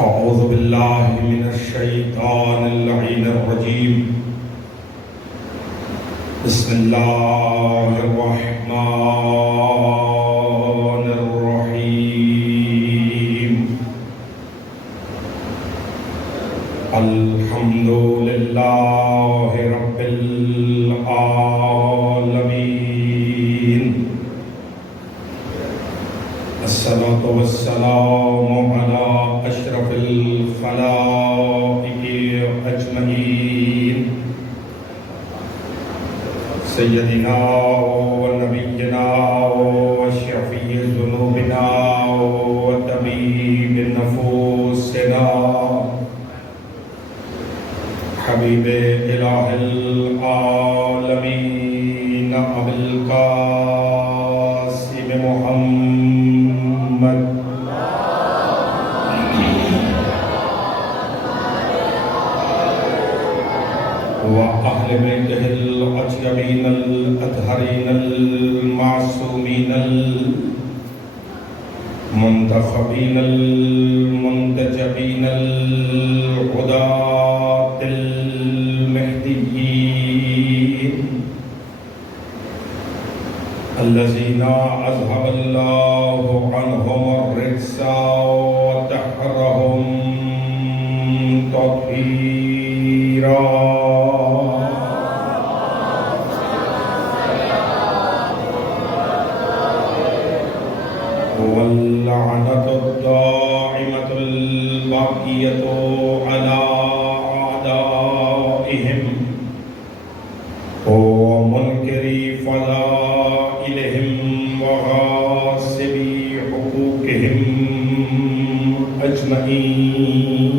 أعوذ بالله من الشيطان اللعين الرجيم. بسم الله الرحمن الرحيم. الحمد لله رب العالمين. الصلاة والسلام على أشرف الخلائق أجمعين سيدنا ونبينا وشفيع ذنوبنا وطبيب نفوسنا حبيب إله العالمين أبي القاسم محمد وأهل بيته الأطيبين الأطهرين المعصومين المنتخبين المنتجبين الهداة المهديين الذين أذهب الله عنهم الرجس وطهرهم تطهيرا. واللعنة الدائمة الباقية على أعدائهم ومنكري فضائلهم وغاصبي حقوقهم أجمعين.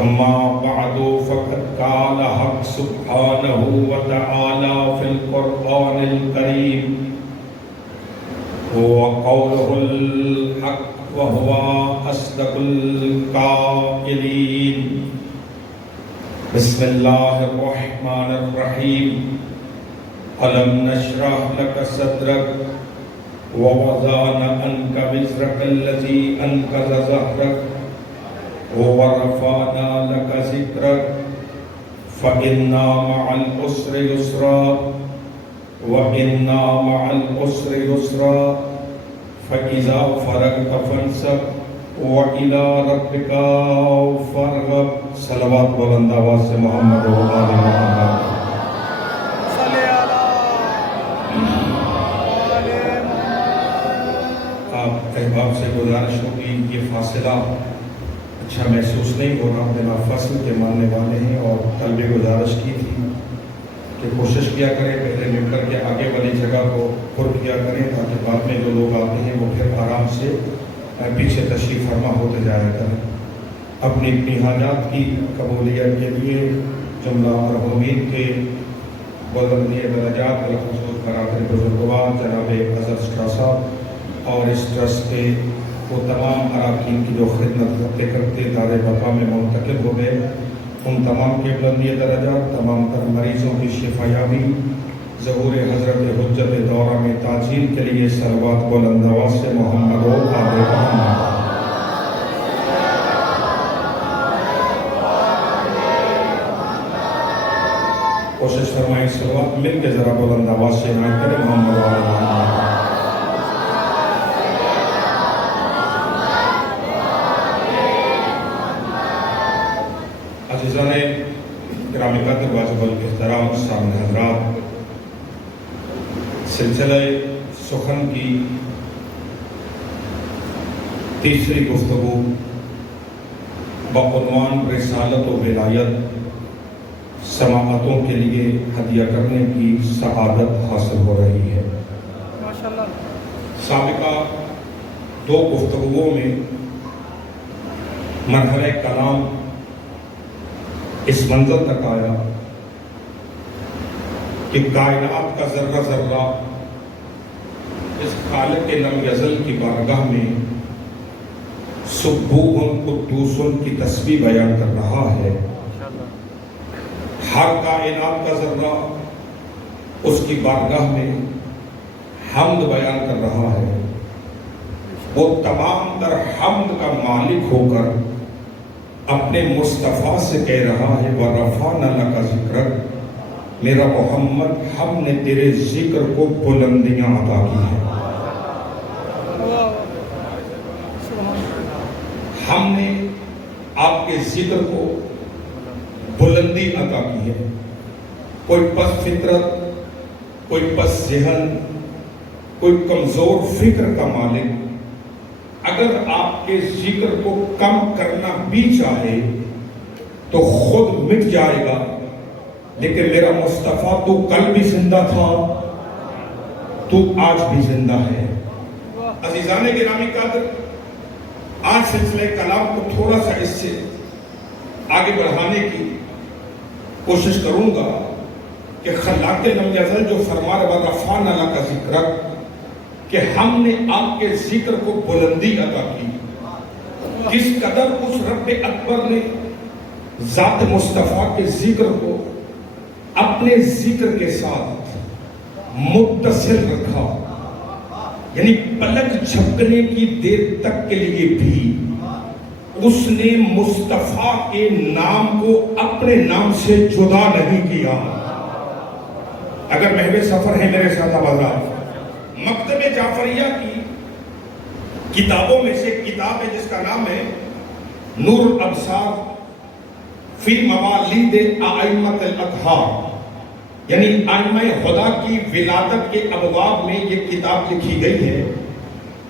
أما بعد فقد قال حق سبحانه وتعالى في القرآن الكريم وقوله الحق وهو أصدق القائلين. بسم الله الرحمن الرحيم. ألم نشرح لك صدرك ووضعنا عنك وزرك الذي أنقض ظهرك ورفعنا لك ذكرك فإن مع العسر يسرا وإن مع العسر يسرا فإذا فرغت فانصب وإلى ربك فارغب. صلوات بلند آواز سے محمد و آل محمد. آپ احباب سے گزارش ہوگی یہ فاصلہ اچھا محسوس نہیں ہو رہا. جناب فصل کے ماننے والے ہیں اور طلب گزارش کی تھی کہ کوشش کیا کریں پہلے مل کر کے آگے والی جگہ کو پر کیا کریں تاکہ بعد میں جو لوگ آتے ہیں وہ پھر آرام سے پیچھے تشریف فرما ہوتے جایا کریں. اپنی اپنی حاجات کی قبولیت کے لیے جملہ مرحومین کے بلندی درجات بالخصوص برادر بزرگوار جناب اظہر شاہ صاحب اور اس ٹرسٹ کے وہ تمام اراکین کی جو خدمت کرتے کرتے دار بقا میں منتقل ہو گئے ان تمام کے بلندی درجات، تمام تر مریضوں کی شفا یابی، ظہور حضرت حجت دورہ میں تاجیل کے لیے صلوات بلند آواز سے محمد و آل محمد. کوشش فرمائیں صلوات مل کے ذرا بلند آواز سے عنایت کریں محمد و آل محمد. عزیزان گرامی قدر واجب الاحترام سامع حضرات، سلسلہ سخن کی تیسری گفتگو بعنوان رسالت و ولایت سماعتوں کے لیے ہدیہ کرنے کی سعادت حاصل ہو رہی ہے. سابقہ دو گفتگوؤں میں مرحلہ کلام اس منزل تک آیا کہ کائنات کا ذرہ ذرہ اس خالق لم یزل کی بارگاہ میں سبوح قدوس کی تسبیح بیان کر رہا ہے. ہر کائنات کا ذرہ اس کی بارگاہ میں حمد بیان کر رہا ہے. وہ تمام تر حمد کا مالک ہو کر اپنے مصطفیٰ سے کہہ رہا ہے وَرَفَعْنَا لَكَ ذِكْرَكَ، میرا محمد ہم نے تیرے ذکر کو بلندیاں عطا کی ہیں، ہم نے آپ کے ذکر کو بلندی عطا کی ہے۔ کوئی پس فطرت، کوئی پس ذہن، کوئی کمزور فکر کا مالک اگر آپ کے ذکر کو کم کرنا بھی چاہے تو خود مٹ جائے گا، لیکن میرا مصطفیٰ تو کل بھی زندہ تھا، تو آج بھی زندہ ہے۔ عزیزان گرامی قدر، آج سلسلہ کلام کو تھوڑا سا اس سے آگے بڑھانے کی کوشش کروں گا کہ خلاق لم یزل جو فرما رہا وَرَفَعْنَا لَكَ ذِكْرَكَ کہ ہم نے آپ کے ذکر کو بلندی عطا کی، جس قدر اس رب اکبر نے ذات مصطفیٰ کے ذکر کو اپنے ذکر کے ساتھ متصل رکھا، یعنی پلک جھپکنے کی دیر تک کے لیے بھی اس نے مصطفیٰ کے نام کو اپنے نام سے جدا نہیں کیا۔ اگر محو سفر ہے میرے ساتھ حضرات، مکتب جعفریہ کی کتابوں میں سے کتاب ہے جس کا نام ہے نور الابصار فی موالید ائمۃ الاطہار، یعنی ائمہ خدا کی ولادت کے ابواب میں یہ کتاب لکھی گئی ہے۔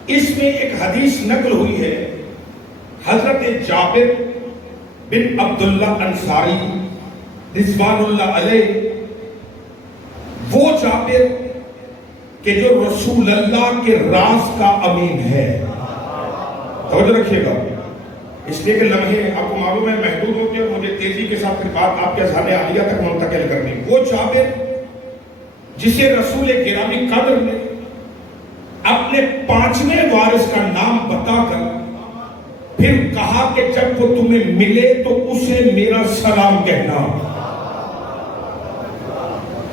اس میں ایک حدیث نقل ہوئی ہے حضرت جابر بن عبداللہ انصاری رضوان اللہ علیہ، وہ جابر کہ جو رسول اللہ کے راز کا امین ہے۔ توجہ رکھیے گا، اس لیے کہ لمحے آپ کو معلوم ہے محدود ہوتے ہیں، مجھے تیزی کے ساتھ بات آپ کے اذہان عالیہ تک منتقل کرنی۔ وہ جابر جسے رسول گرامی قدر نے اپنے 5ویں وارث کا نام بتا کر پھر کہا کہ جب وہ تمہیں ملے تو اسے میرا سلام کہنا،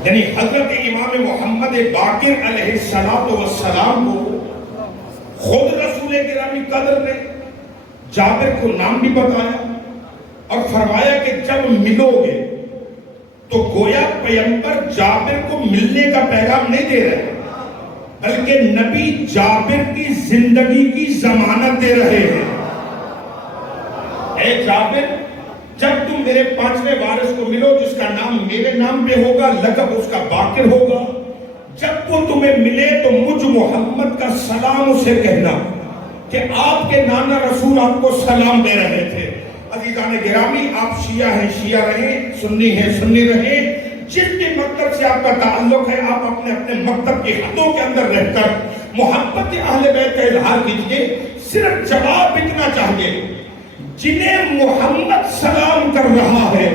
یعنی حضرت امام محمد باقر علیہ السلام کو خود رسول گرامی قدر نے جابر کو نام بھی بتایا اور فرمایا کہ جب ملو گے تو گویا پیغمبر جابر کو ملنے کا پیغام نہیں دے رہے بلکہ نبی جابر کی زندگی کی ضمانت دے رہے ہیں۔ اے جابر، جب تم میرے 5ویں وارث کو ملو جس کا نام میرے نام پہ ہوگا، لقب اس کا باقر ہوگا، جب وہ تمہیں ملے تو مجھ محمد کا سلام اسے کہنا کہ آپ کے نانا رسول آپ کو سلام دے رہے تھے۔ عزیزان گرامی، آپ شیعہ ہیں شیعہ رہیں، سنی ہیں سنی رہیں، جس بھی مکتب سے آپ کا تعلق ہے آپ اپنے اپنے مکتب کی حدوں کے اندر رہ کر محبت اہل بیت کا اظہار کیجئے۔ صرف جواب اتنا چاہیے، جنہیں محمد سلام کر رہا ہے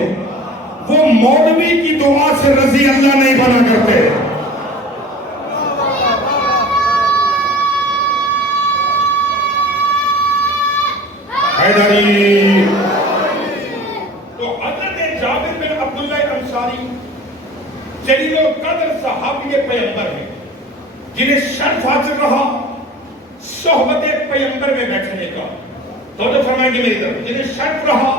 وہ مولوی کی دعا سے رضی اللہ نہیں بنا کرتے۔ حیدری تو حضرت جابر بن عبداللہ انصاری جلیل القدر صحابی پیغمبر ہیں جنہیں شرف حاصل رہا صحبت پیغمبر میں بیٹھنے کا۔ توجہ فرمائیں گے میری طرف، جنہیں شرف رہا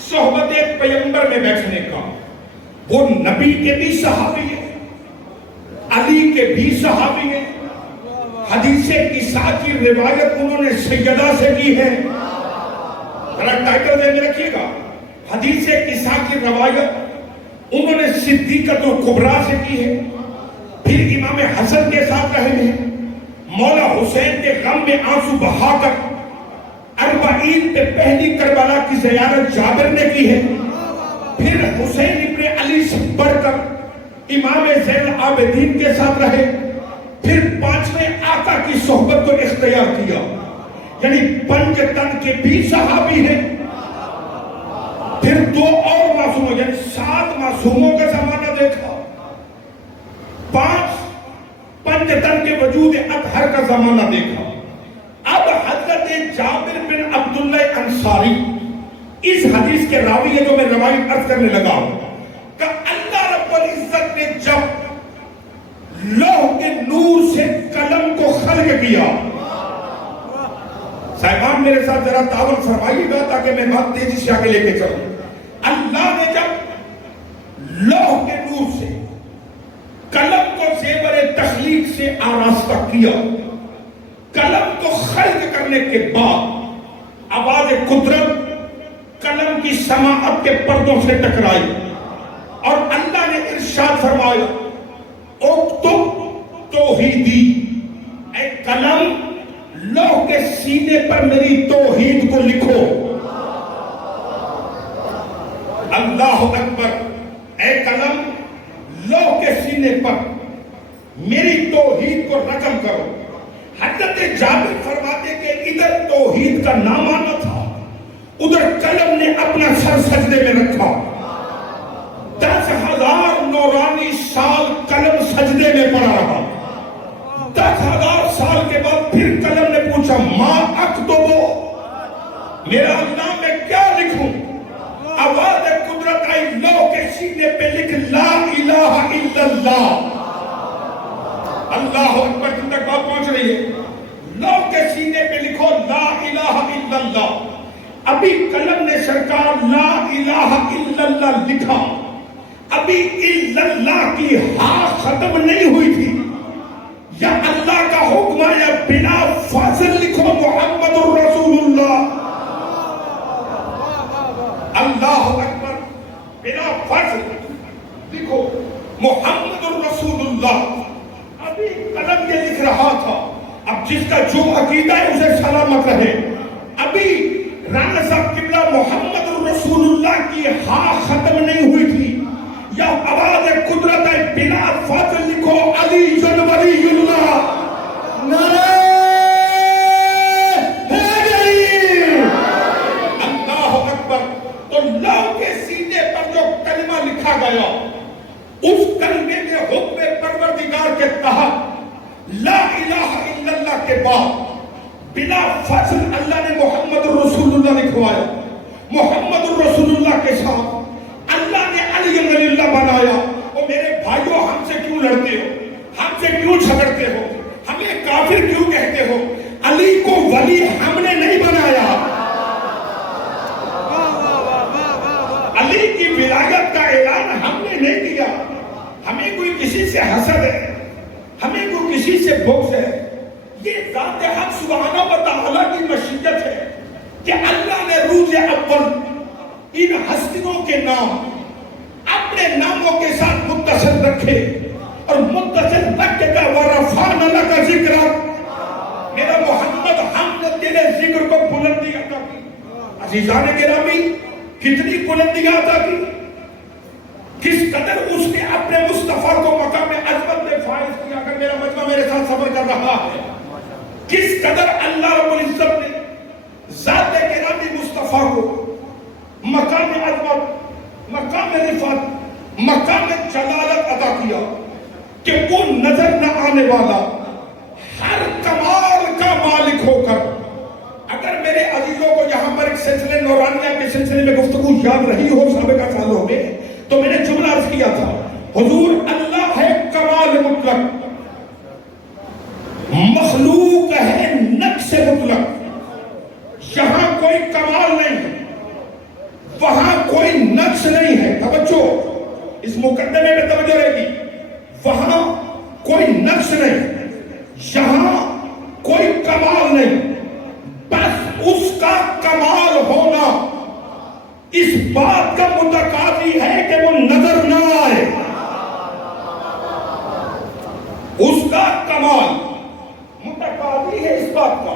صحبت پیغمبر میں بیٹھنے کا، وہ نبی کے بھی صحابی ہیں، علی کے بھی صحابی ہیں، حدیث قصہ کی روایت انہوں نے سیدہ سے کی ہے۔ ذرا ٹائٹل ذہن میں رکھیے گا، حدیث قصہ کی روایت انہوں نے صدیقۃ الکبریٰ سے کی ہے، پھر امام حسن کے ساتھ رہے ہیں، مولا حسین کے غم میں آنسو بہا کر اربعین پہ پہلی کربلا کی زیارت جابر نے کی ہے، پھر حسین ابن علی سے بڑھ کر امام زین العابدین کے ساتھ رہے، پھر 5ویں آقا کی صحبت کو اختیار کیا، یعنی 5 تن کے بھی صحابی ہیں، پھر 2 اور معصوموں یعنی 7 معصوموں کا زمانہ دیکھا، 5 تن کے وجود اطہر کا زمانہ دیکھا۔ اب حضرت جابر بن عبداللہ انصاری اس حدیث کے راوی ہے جو میں روایت عرض کرنے لگا ہوں کہ اللہ رب العزت نے جب لوح کے نور سے قلم کو خلق کیا، صاحبان میرے ساتھ ذرا تعاون فرمائیے گا تاکہ میں بات تیزی سے آگے لے کے چلوں. اللہ نے جب لوح کے نور سے قلم کو زیور تخلیق سے آراستہ کیا، قلم کو خلق کرنے کے بعد آواز قدرت قلم کی سماعت کے پردوں سے ٹکرائی اور اللہ نے ارشاد فرمایا اکتب توحیدی، اے قلم لوح کے سینے پر میری توحید کو لکھو. اللہ اکبر. اے قلم لوح کے سینے پر میری توحید کو رقم کرو. حضرت جابر فرماتے کہ ادھر توحید کا نام آنا تھا، ادھر قلم نے اپنا سر سجدے میں رکھا. 10,000 نورانی سال قلم سجدے میں پڑا رہا. 10,000 سال کے بعد پھر قلم نے پوچھا ما اکتبو، میرا اللہ میں کیا لکھوں؟ آواز قدرت آئی، لوح کے سینے پہ لکھ لا الہ الا اللہ. اللہ اکبر. تم تک بات پہنچ رہی ہے؟ لوح کے سینے پہ لکھو لا الہ الا اللہ. ابھی قلم نے سرکار لا الہ الا اللہ لکھا، ابھی الا اللہ کی ہاں ختم نہیں ہوئی تھی. یا اللہ کا حکم ہے یا بنا فاصل لکھو محمد الرسول اللہ. اللہ اکبر. بنا فاصل لکھو محمد الرسول اللہ. ابھی قلم یہ لکھ رہا تھا. اب جس کا جو عقیدہ ہے اسے سلامت رہے. ابھی رانا صاحب قبلہ محمد الرسول اللہ کی ہاں ختم نہیں ہوئی تھی. یا آواز قدرت ہے بنا فاصل لکھو علی جن ولی اللہ. نعرہ حیدری. اللہ اکبر. تو لوح کے سینے پر جو کلمہ لکھا گیا اس کلمے میں حکم پروردگار کے تحت لا الہ الا اللہ کے بعد بلا فصل اللہ نے محمد الرسول اللہ لکھوایا. محمد الرسول اللہ کے ساتھ اللہ نے علی ولی اللہ بنایا. اور میرے بھائیوں ہم سے کیوں لڑتے ہو؟ ہم سے کیوں جھگڑتے ہو؟ ہمیں کافر کیوں کہتے ہو؟ علی کو ولی ہم نے نہیں بنایا. علی کی ولایت کا اعلان ہم نے نہیں کیا. ہمیں کوئی کسی سے حسد ہے، ہمیں کوئی کسی سے بغض ہے. یہ ذات حق سبحانہ و تعالیٰ کی مشیت ہے کہ اللہ نے روز اول ان ہستیوں کے نام اپنے ناموں کے ساتھ متصل رکھے اور متصل رکھ کے کہا وَرَفَعْنَا لَكَ ذِكْرَكَ. میرا محمد ہم نے تیرے ذکر کو بلندی عطا کی. عزیزان گرامی کتنی بلندی عطا کی. کس قدر اس نے اپنے مصطفیٰ کو مقام عظمت میں فائز کیا. اگر میرا مجمع میرے ساتھ سفر کر رہا ہے، کس قدر اللہ رب العزت نے ذات گرامی مصطفیٰ کو مقام عظمت، مقام رفعت، مقام جلالت عطا کیا کہ وہ نظر نہ آنے والا ہر کمال کا مالک ہو کر. اگر میرے عزیزوں کو یہاں پر ایک سلسلے نورانیہ کے سلسلے میں گفتگو یاد رہی ہو سابقہ سالوں میں، تو میں نے جملہ عرض کیا تھا حضور اللہ ہے کمال مطلق، مخلوق ہے نقص مطلق. یہاں کوئی کمال نہیں ہے، وہاں کوئی نقص نہیں ہے. توجہ اس مقدمے میں توجہ رہے گی. وہاں کوئی نقص نہیں، یہاں کوئی کمال نہیں. بس اس کا کمال ہونا اس بات کا متقاضی ہے کہ وہ نظر نہ آئے. اس کا کمال متقاضی ہے اس بات کا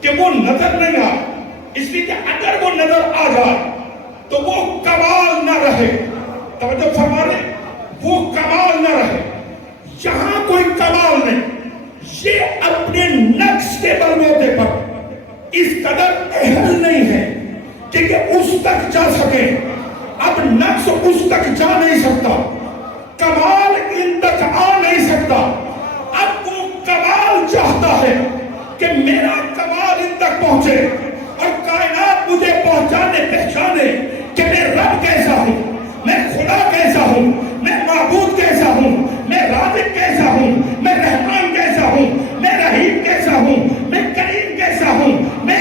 کہ وہ نظر نہیں آئے. اس لیے کہ اگر وہ نظر آ جائے تو وہ کمال نہ رہے. توجہ فرما رہے، وہ کمال نہ رہے. یہاں کوئی کمال نہیں. یہ اپنے نقص کے بلبوتے پر اس قدر اہل نہیں ہے کہ اس تک جا سکے. اب نقص اس تک جا نہیں سکتا، کمال ان تک آ نہیں سکتا. اب وہ کمال چاہتا ہے کہ میرا کمال ان تک پہنچے اور کائنات مجھے پہچانے کہ میں رب کیسا ہوں، میں خدا کیسا ہوں، میں معبود کیسا ہوں، میں رازق کیسا ہوں، میں رحمان کیسا ہوں، میں رحیم کیسا ہوں، میں کریم کیسا ہوں، میں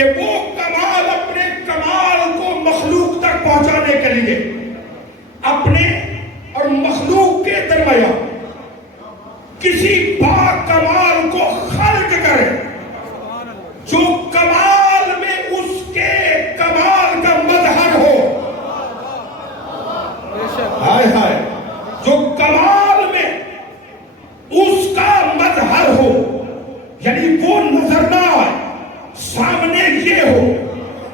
کہ وہ کمال اپنے کمال کو مخلوق تک پہنچانے کے لیے اپنے اور مخلوق کے درمیان کسی با کمال کو خلق کرے جو کمال میں اس کے کمال کا مظہر ہو. ہائے ہائے، جو کمال میں اس کا مظہر ہو، یعنی وہ نظر نہ آئے، سامنے یہ ہو،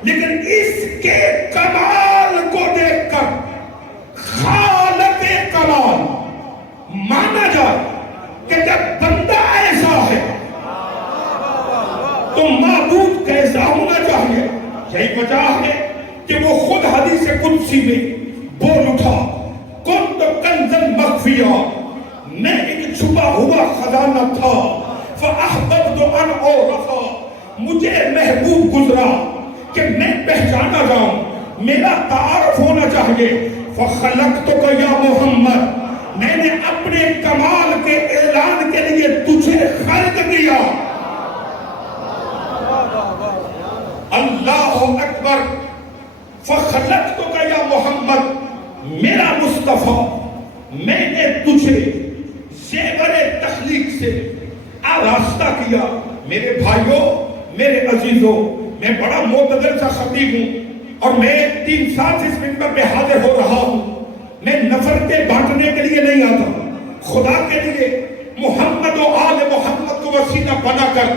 لیکن اس کے کمال کو دیکھ کر خالق کمال مانا جائے کہ جب بندہ ایسا ہے تو معبود کیسا ہونا چاہیے. یہی وجہ ہے کہ وہ خود حدیث قدسی میں بول اٹھا، کنت کنزا مخفیا، میں ایک چھپا ہوا خزانہ تھا، فاحببت ان اعرفا، مجھے محبوب گزرا کہ میں پہچانا جاؤں، میرا تعارف ہونا چاہیے. فخلقتک یا محمد، میں نے اپنے کمال کے اعلان کے لیے تجھے خلق کیا. اللہ اکبر. فخلقتک یا محمد، میرا مصطفیٰ، میں نے تجھے زیور تخلیق سے آراستہ کیا. میرے بھائیوں، میرے عزیزوں، میں بڑا معتدل سا خطیب ہوں اور میں 3 سال سے اس منبر پہ حاضر ہو رہا ہوں. میں نفرتیں بانٹنے کے لیے نہیں آتا. خدا کے لیے محمد و آل محمد کو وسیلہ بنا کر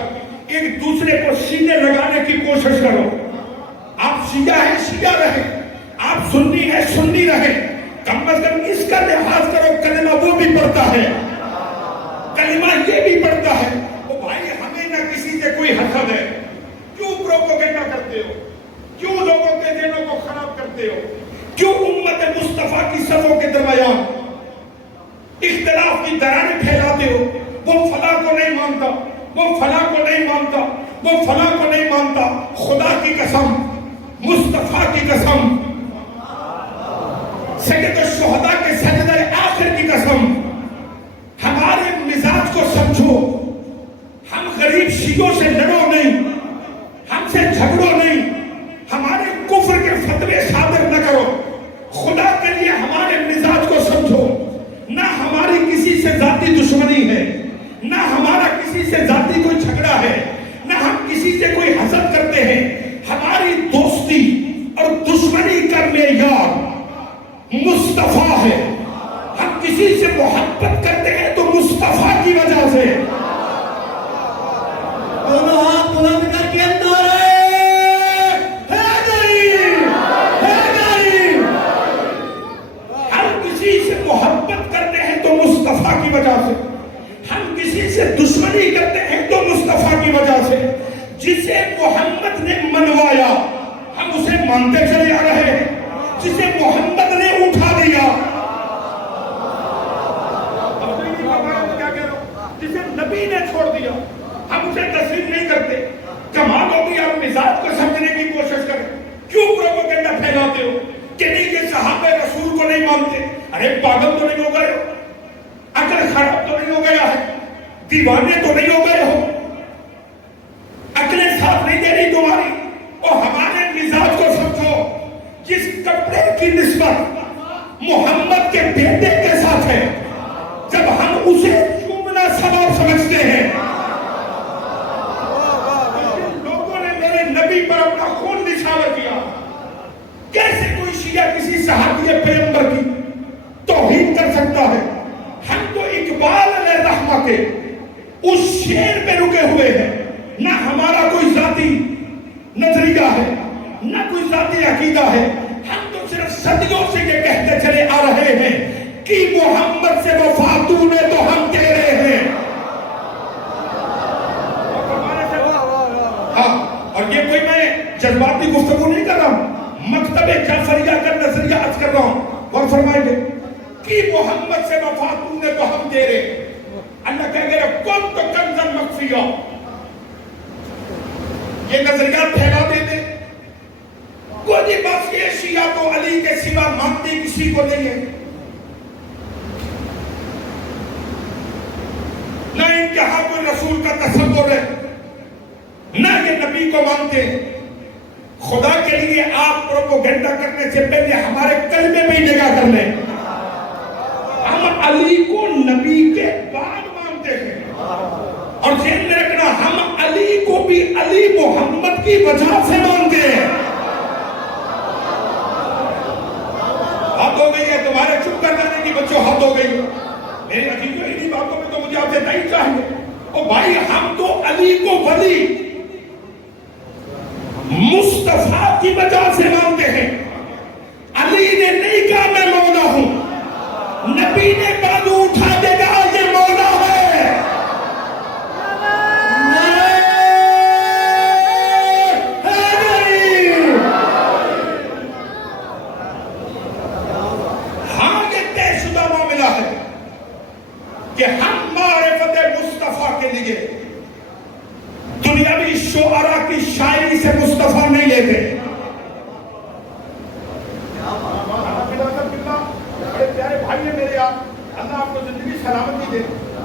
ایک دوسرے کو سینے لگانے کی کوشش کرو. آپ شیعہ ہیں شیعہ رہیں، آپ سنی ہیں سنی رہیں، کم از کم اس کا لحاظ کرو. کلمہ وہ بھی پڑھتا ہے، کلمہ یہ بھی پڑھتا ہے. وہ بھائی ہمیں نہ کسی سے کوئی حسد ہے، کیوں پروپیگنڈا کرتے ہو؟ کیوں لوگوں کے دینوں کو خراب کرتے ہو؟ کیوں امت مصطفیٰ کی صفوں کے درمیان اختلاف کی دراڑیں پھیلاتے ہو؟ وہ فلاں کو نہیں مانتا، وہ فلاں کو نہیں مانتا، وہ فلاں کو نہیں مانتا. خدا کی قسم، مصطفیٰ کی قسم، سید الشہداء کے سجدہ آخر کی قسم، ہمارے مزاج کو سمجھو. ہم غریب شیعوں سے لڑو نہیں، ہم سے جھگڑو نہیں، ہمارے کفر کے فتوے صادر نہ کرو. خدا کے لیے ہمارے مزاج کو سمجھو. نہ ہماری کسی سے ذاتی دشمنی ہے، نہ ہمارا کسی سے ذاتی کوئی جھگڑا ہے، نہ ہم کسی سے کوئی حسد کرتے ہیں. ہماری دوستی اور دشمنی کا معیار مصطفیٰ ہے. ہم کسی سے محبت کرتے ہیں تو مصطفیٰ کی وجہ سے. دونوں ہاتھ بلند کر کے نعرہ حیدری، حیدری. ہم کسی سے محبت کرتے ہیں تو مصطفیٰ کی وجہ سے، ہم کسی سے دشمنی کرتے ہیں تو مصطفیٰ کی وجہ سے. جسے محمد نے منوایا ہم اسے مانتے چلے آ رہے ہیں، جسے محمد نے اٹھا دیا، جسے نبی نے چھوڑ دیا ہم اسے تسلیم نہیں کرتے. کمال ہوگی آپ مزاج کو سمجھنے کی کوشش کریں. کیوں پروپیگنڈا پھیلاتے ہو کہ نہیں یہ صحابہ رسول کو نہیں مانتے؟ ارے پاگل تو نہیں ہو گئے ہو؟ عقل خراب تو نہیں ہو گیا ہے؟ دیوانے تو نہیں ہو گئے ہو؟ عقلیں ساتھ نہیں دے رہی تمہاری؟ اور ہمارے مزاج کو سمجھو. جس کپڑے کی نسبت محمد کے بیٹے کے ساتھ ہے، جب ہم اسے چومنا ثواب سمجھتے ہیں، لوگوں نے میرے نبی پر اپنا خون نچھاور کیا. کیسے کوئی شیعہ کسی صحابی پیغمبر کی توہین کر سکتا ہے؟ ہم تو اقبال علیہ رحمہ کے اس شعر پہ رکے ہوئے ہیں. نہ ہمارا کوئی ذاتی نظریہ ہے، نہ کوئی ذاتی عقیدہ ہے. ہم تو صرف صدیوں سے یہ کہتے چلے آ رہے ہیں کہ محمد سے وفا تو نے تو ہم کہہ رہے ہیں. اور یہ کوئی میں جذباتی گفتگو نہیں کر رہا ہوں، مکتب جعفریہ کا نظریہ عرض کر رہا ہوں. اور فرمائیں گے کہ محمد سے وفا تو نے تو ہم دے رہے. اللہ کہہ گئے کن تو کنزا مخفیا. یہ نظریات پھیلا دیتے کوئی بس یہ شیعہ تو علی کے سوا مانتے کسی کو نہیں ہے. نہ ان کے ہاں کوئی رسول کا تصور ہے، نہ یہ نبی کو مانتے. خدا کے لیے آپ پروپیگنڈا کرنے سے پہلے ہمارے کلمے میں ہی نگاہ کر لیں. ہم علی کو نبی کے بعد مانتے ہیں، اور ذہن میں رکھنا ہم علی کو بھی علی محمد کی وجہ سے مانتے ہیں. حد ہو گئی ہے تمہارے چپ کر جانے کی بچوں، حد ہو گئی. میری عزیزوں انہی باتوں میں تو مجھے آپ سے نہیں چاہیے. او بھائی ہم تو علی کو ولی مصطفیٰ کی وجہ سے مانتے ہیں. علی نے نہیں کہا میں مولا ہوں، نبی نے بازو اٹھا دے گا یہ مولا ہے. ہاں یہ طے شدہ معاملہ ہے کہ ہم معرفت مصطفیٰ کے لیے دنیاوی شعراء کی شاعری سے مصطفیٰ نہیں لیتے. بڑے پیارے بھائی ہیں میرے، آپ اللہ آپ کو زندگی سلامتی دے.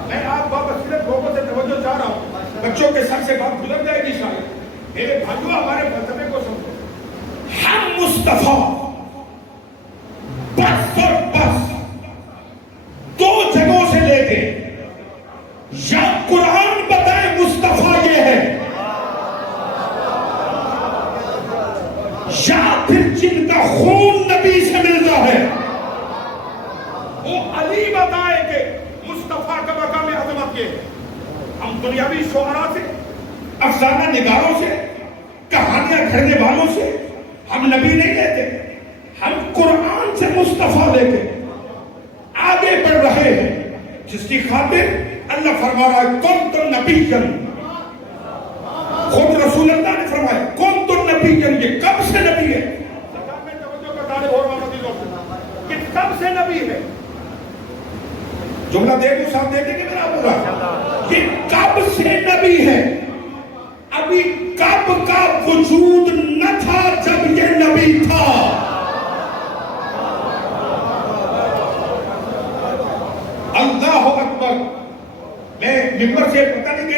میں آپ بابصیرت لوگوں سے توجہ چاہ رہا ہوں، بچوں کے سر سے بات گزر جائے گی شاید. میرے بھائیوں ہمارے فلسفے کو سمجھو. ہم مصطفیٰ بس اور بس دو جگہوں سے لے کے، یا قرآن بتائے مصطفیٰ یہ ہے، یا پھر جن کا خون نبی سے ملتا ہے وہ علی بتائے کہ مصطفیٰ کا مقام عظمت یہ ہے. ہم دنیاوی شعراء سے، افسانہ نگاروں سے، کہانیاں گھڑنے والوں سے ہم نبی نہیں لیتے. ہم قرآن سے مصطفیٰ لے کے آگے بڑھ رہے ہیں، جس کی خاطر اللہ فرما رہا ہے کنتم نبیًا. خود رسول اللہ نے فرمایا کنتم نبیًا. یہ کب سے نبی ہے؟ میں توجہ کا طالب ہو رہا ہوں کہ کب سے نبی ہے. جملہ دیکھو صاحب دیکھیں کہ میرا پورا یہ کب سے نبی ہے. ابھی کب کا وجود نہ تھا جب یہ نبی تھا. اللہ اکبر. میں ممبر سے پتہ نہیں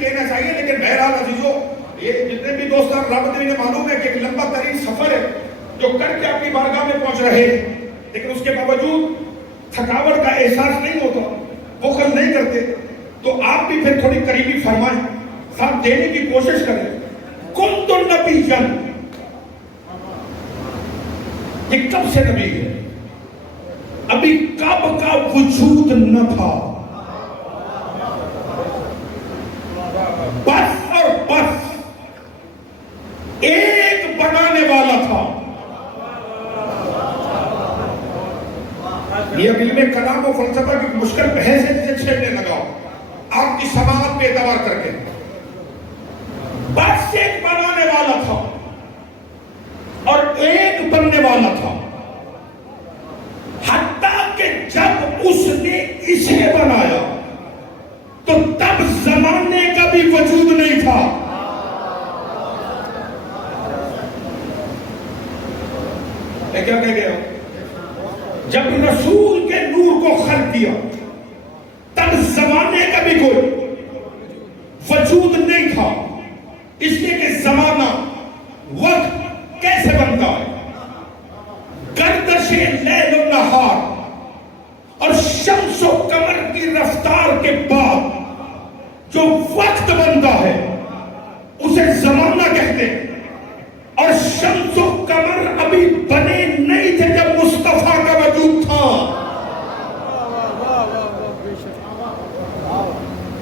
کہنا چاہیے لیکن بہرحال عزیزو، یہ جتنے بھی دوستان رابطے میں معلوم ہے کہ ایک لمبا ترین سفر ہے جو کر کے اپنی بارگاہ میں پہنچ رہے ہیں، لیکن اس کے باوجود تھکاوٹ کا احساس نہیں ہوتا، بخل نہیں کرتے. تو آپ بھی پھر تھوڑی قریبی فرمائیں، ساتھ دینے کی کوشش کریں. کنتم نبیًا، یہ کب سے نبی ہے؟ ابھی کب کا وجود نہ تھا، بس اور بس ایک بنانے والا تھا. یہ علم کلام و فلسفہ کی مشکل بحث ہے جسے چھیڑنے لگا آپ کی سماعت پہ اعتبار کر کے. بس ایک بنانے والا تھا اور ایک بننے والا تھا، حتیٰ کہ جب اس نے اسے بنایا تو تب زمانے کا بھی وجود نہیں تھا. میں کیا کہہ گیا؟ جب رسول کے نور کو خلق کیا تب زمانے کا بھی کوئی وجود نہیں تھا. اس لیے کہ زمانہ وقت کیسے بنتا ہے؟ گردش لیل و نہار اور شمس و قمر کی رفتار کے بعد جو وقت بنتا ہے اسے زمانہ کہتے ہیں. اور شمس و قمر ابھی بنے نہیں تھے جب مصطفیٰ کا وجود تھا.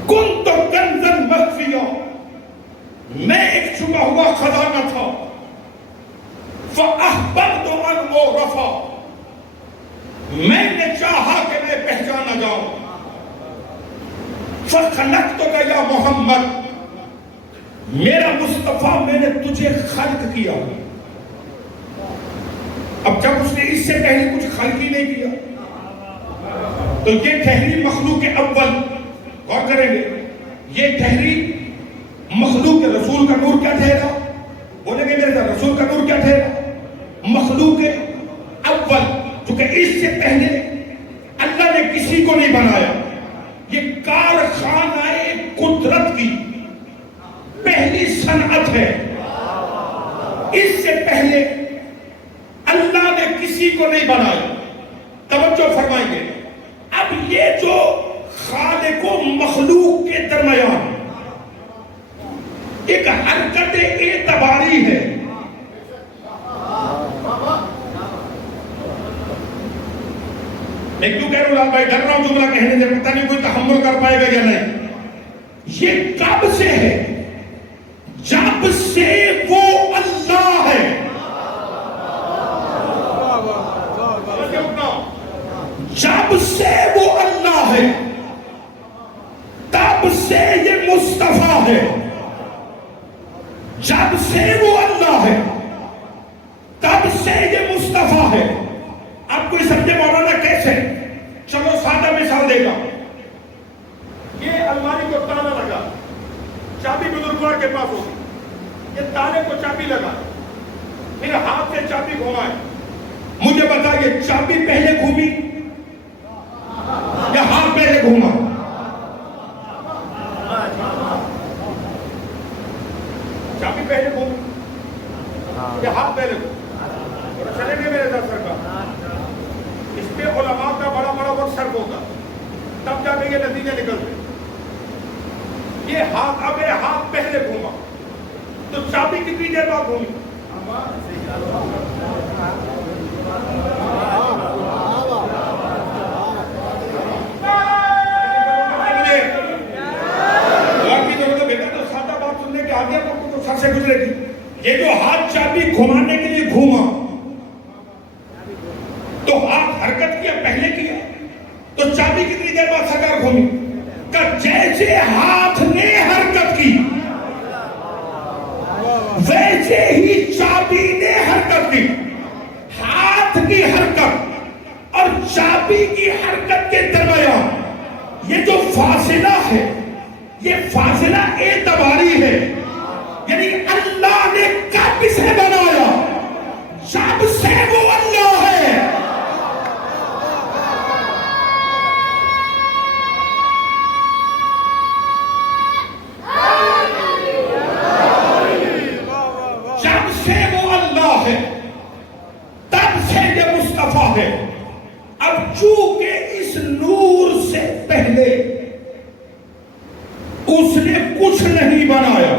کنت کنزا مخفیا، میں ایک چھپا ہوا خزانہ تھا. فاحببت ان اعرفا، میں نے چاہا کہ میں پہچانا جاؤں. فخلقتک یا محمد، میرا مصطفیٰ میں نے تجھے خلق کیا. اب جب اس نے اس سے پہلے کچھ خلق ہی نہیں کیا تو یہ تحریر مخلوق اول. غور کریں گے یہ تحریر مخلوق رسول کا نور کیا ٹھہرا؟ بولیں گے میرے ساتھ، رسول کا نور کیا ٹھہرا؟ مخلوق اول، کیونکہ اس سے پہلے اللہ نے کسی کو نہیں بنایا. یہ کارخانہ قدرت کی پہلی صنعت ہے. اس سے پہلے اللہ نے کسی کو نہیں بنایا. توجہ فرمائیے. اب یہ جو خالق و مخلوق کے درمیان ایک حرکت اعتباری ہے. میں کیوں کہہ رہا ہوں بھائی، ڈر رہا ہوں جملہ کہنے سے، پتہ نہیں کوئی تحمل کر پائے گا یا نہیں. یہ کب سے ہے؟ جب سے وہ اللہ ہے. جب سے وہ اللہ ہے تب سے یہ مصطفیٰ ہے. جب سے وہ اللہ ہے تب سے یہ مصطفیٰ ہے. آپ کوئی سمجھے مولانا کیسے؟ چلو سادہ مثال دے گا. یہ الماری کو تالا لگا، چابی بزرگوار کے پاس ہوگی. یہ تالے کو چابی لگا، پھر ہاتھ سے چابی گھمائے. مجھے بتائیے چابی پہلے گھومی یا ہاتھ پہلے گھوما؟ چابی پہلے گھومی یا ہاتھ پہلے گھوما؟ چلے گئے میرے ساتھ سرکار. اس پہ علماء کا بڑا بڑا وقت صرف ہوگا، تب جا کے یہ نتیجے نکلتے. یہ ہاتھ، اب یہ ہاتھ پہلے گھوما تو چابی کتنی دیر بعد گھومی؟ سے گزرے گی. یہ جو ہاتھ چابی گھمانے کے لیے گھوما تو ہاتھ حرکت کیا پہلے کیا تو چابی کتنی دیر بعد سرکار گھومی؟ کہ جیسے ہاتھ نے حرکت کی ویسے ہی چابی نے حرکت کی. ہاتھ کی حرکت اور چابی کی حرکت کے درمیان یہ جو فاصلہ ہے، یہ فاصلہ اعتباری ہے. یعنی اللہ نے کب سے بنایا؟ جب سے وہ اللہ ہے. جب سے وہ اللہ ہے تب سے یہ مصطفیٰ ہے. اب چونکہ اس نور سے پہلے اس نے کچھ نہیں بنایا،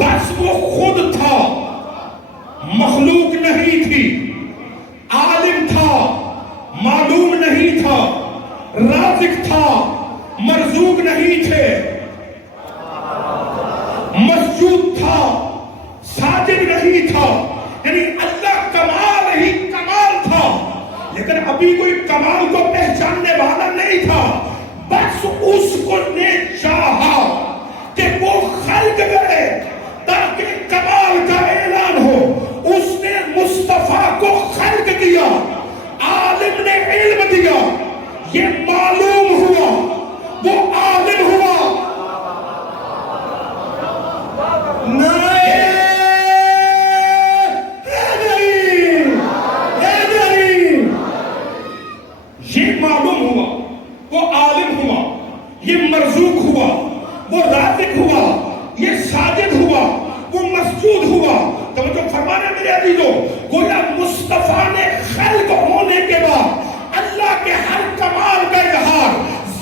بس وہ خود تھا، مخلوق نہیں تھی. عالم تھا، معلوم نہیں تھا. رازق تھا، مرزوق نہیں تھے. مسجود تھا، ساجد نہیں تھا. یعنی اللہ کمال ہی کمال تھا، لیکن ابھی کوئی کمال کو پہچاننے والا نہیں تھا. بس اس کو نے چاہا کہ وہ خلق کرے تاکہ کمال کا اعلان ہو. اس نے مصطفیٰ کو خلق کیا، عالم نے علم دیا، یہ معلوم ہوا، وہ عالم ہوا. یہ معلوم ہوا، وہ عالم ہوا، یہ مرزوق ہوا، وہ رازق ہوا، یہ ساجد ہوا، وہ مسجود ہوا. توجہ فرمانا میرے عزیزو، گویا مصطفیٰ نے خلق ہونے کے بعد اللہ کے ہر کمال کا اظہار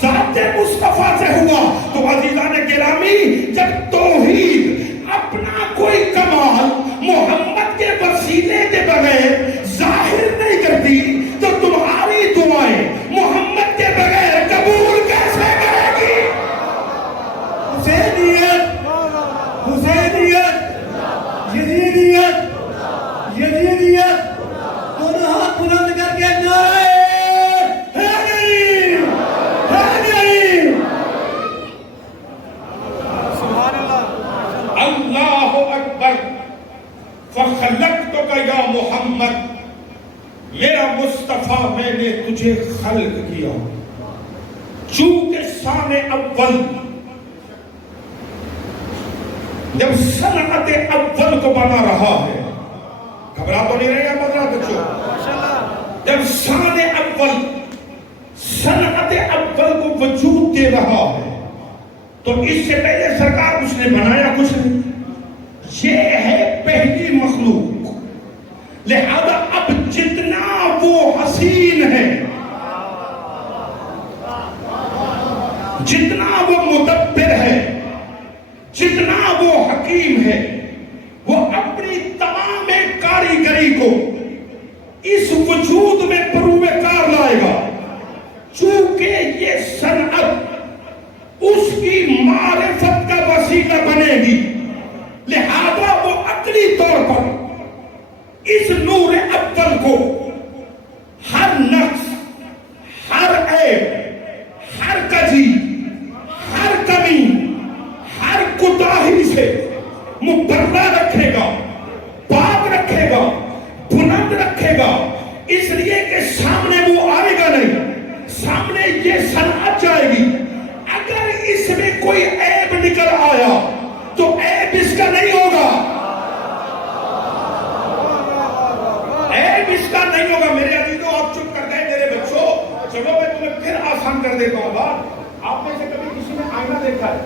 ذات مصطفیٰ سے ہوا. تو عزیزان گرامی، جب توحید اپنا کوئی کمال محمد کے وسیلے کے بغیر ظاہر نہیں کرتی تو تمہاری دعائیں محمد کے بغیر قبول کیسے کرے گی؟ حسینیت، حسینیت، یزیدیت، یزیدیت، دونوں ہاتھ بلند کر کے نعرہ حیدری، حیدری. سبحان اللہ. اللہ اکبر. فخلقتک یا محمد، میرا مصطفیٰ میں نے تجھے خلق کیا. چونکہ شان اول، جب صنعت اول کو بنا رہا ہے، گھبرا تو نہیں رہے گا بچوں؟ جب شان اول، صنعت اول کو وجود دے رہا ہے تو اس سے پہلے سرکار اس نے بنایا کچھ نہیں. یہ ہے کی مخلوق، لہذا اب جتنا وہ حسین ہے، جتنا وہ مدبر ہے، جتنا وہ حکیم ہے، وہ اپنی تمام کاریگری کو اس وجود میں پروے کار لائے گا، چونکہ یہ صنعت اس کی معرفت کا وسیلہ بنے گی، لہذا وہ عقلی طور پر اس نور اول کو ہر نقص، ہر عیب، ہر کجی، ہر کمی، ہر کوتاہی سے مبرہ رکھے گا، پاک رکھے گا، بلند رکھے گا، اس لیے کہ سامنے وہ آئے گا نہیں، سامنے یہ صنعت جائے گی۔ اگر اس میں کوئی عیب نکل آیا تو عیب اس کا نہیں ہوگا، عیب اس کا نہیں ہوگا۔ میرے عزیزوں آپ چپ کر گئے، میرے بچوں، چلو میں تمہیں پھر آسان کر دیتا ہوں بات۔ آپ میں سے کبھی کسی نے آئینہ دیکھا ہے؟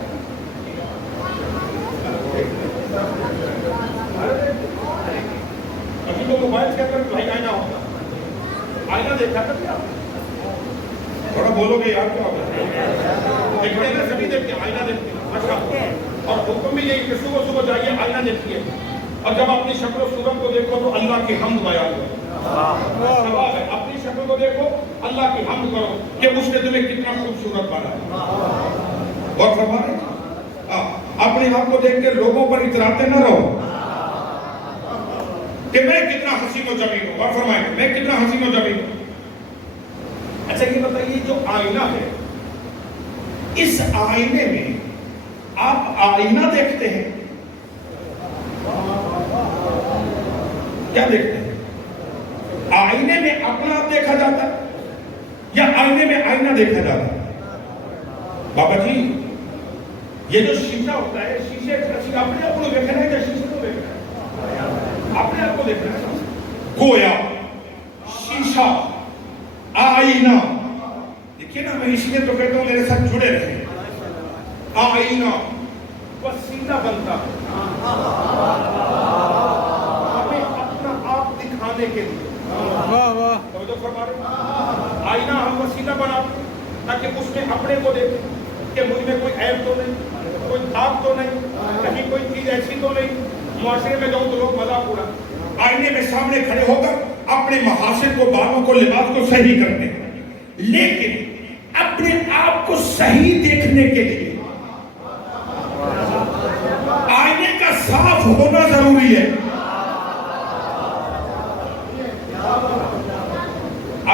ابھی تو موبائل کے اندر بھائی آئینہ ہوتا، آئینہ دیکھا کبھی آپ؟ تھوڑا بولو گے یار کیا ہوگا؟ دیکھتے ہیں نا، سبھی دیکھتے ہیں، آئینہ دیکھتے ہیں، ماشاءاللہ۔ اور حکم بھی یہی کہ صبح صبح جائیے آئینہ دیکھیے، اور جب اپنی شکل و صورت کو دیکھو تو اللہ کی حمد بیان کرو۔ سوال ہے، اپنی شکل کو دیکھو، اللہ کی حمد کرو کہ اس نے تمہیں کتنا خوبصورت بنایا۔ اور فرمائے اپنے آپ کو دیکھ کے لوگوں پر اتراتے نہ رہو کہ میں کتنا حسین و جمیل ہوں، اور فرمائے میں کتنا حسین و جمیل ہوں۔ اچھا یہ بتائیے، جو آئینہ ہے، اس آئینے میں آپ آئینہ دیکھتے ہیں؟ کیا دیکھتے ہیں؟ آئینے میں اپنا آپ دیکھا جاتا ہے یا آئینے میں آئینہ دیکھا جاتا ہے؟ بابا جی یہ جو شیشہ ہوتا ہے، شیشے اپنے آپ کو دیکھنا ہے یا شیشے کو دیکھنا ہے؟ اپنے آپ کو دیکھنا ہے۔ گویا شیشہ، آئینہ، دیکھیے نا، میں اس لیے تو کہتا ہوں میرے ساتھ جڑے رہے، آئینہ وسیلہ بنتا ہے ہمیں اپنا آپ دکھانے کے لیے۔ آئینہ ہم وسیلہ بناتے تاکہ اس میں اپنے کو دیکھیں کہ مجھ میں کوئی عیب تو نہیں، کوئی داغ تو نہیں، کہیں کوئی چیز ایسی تو نہیں، معاشرے میں جاؤں تو لوگ مذاق اڑا۔ آئینے میں سامنے کھڑے ہو کر اپنے محاسن کو، بالوں کو، لباس کو صحیح کرتے ہیں، لیکن اپنے آپ کو صحیح دیکھنے کے لیے آئینے کا صاف ہونا ضروری ہے۔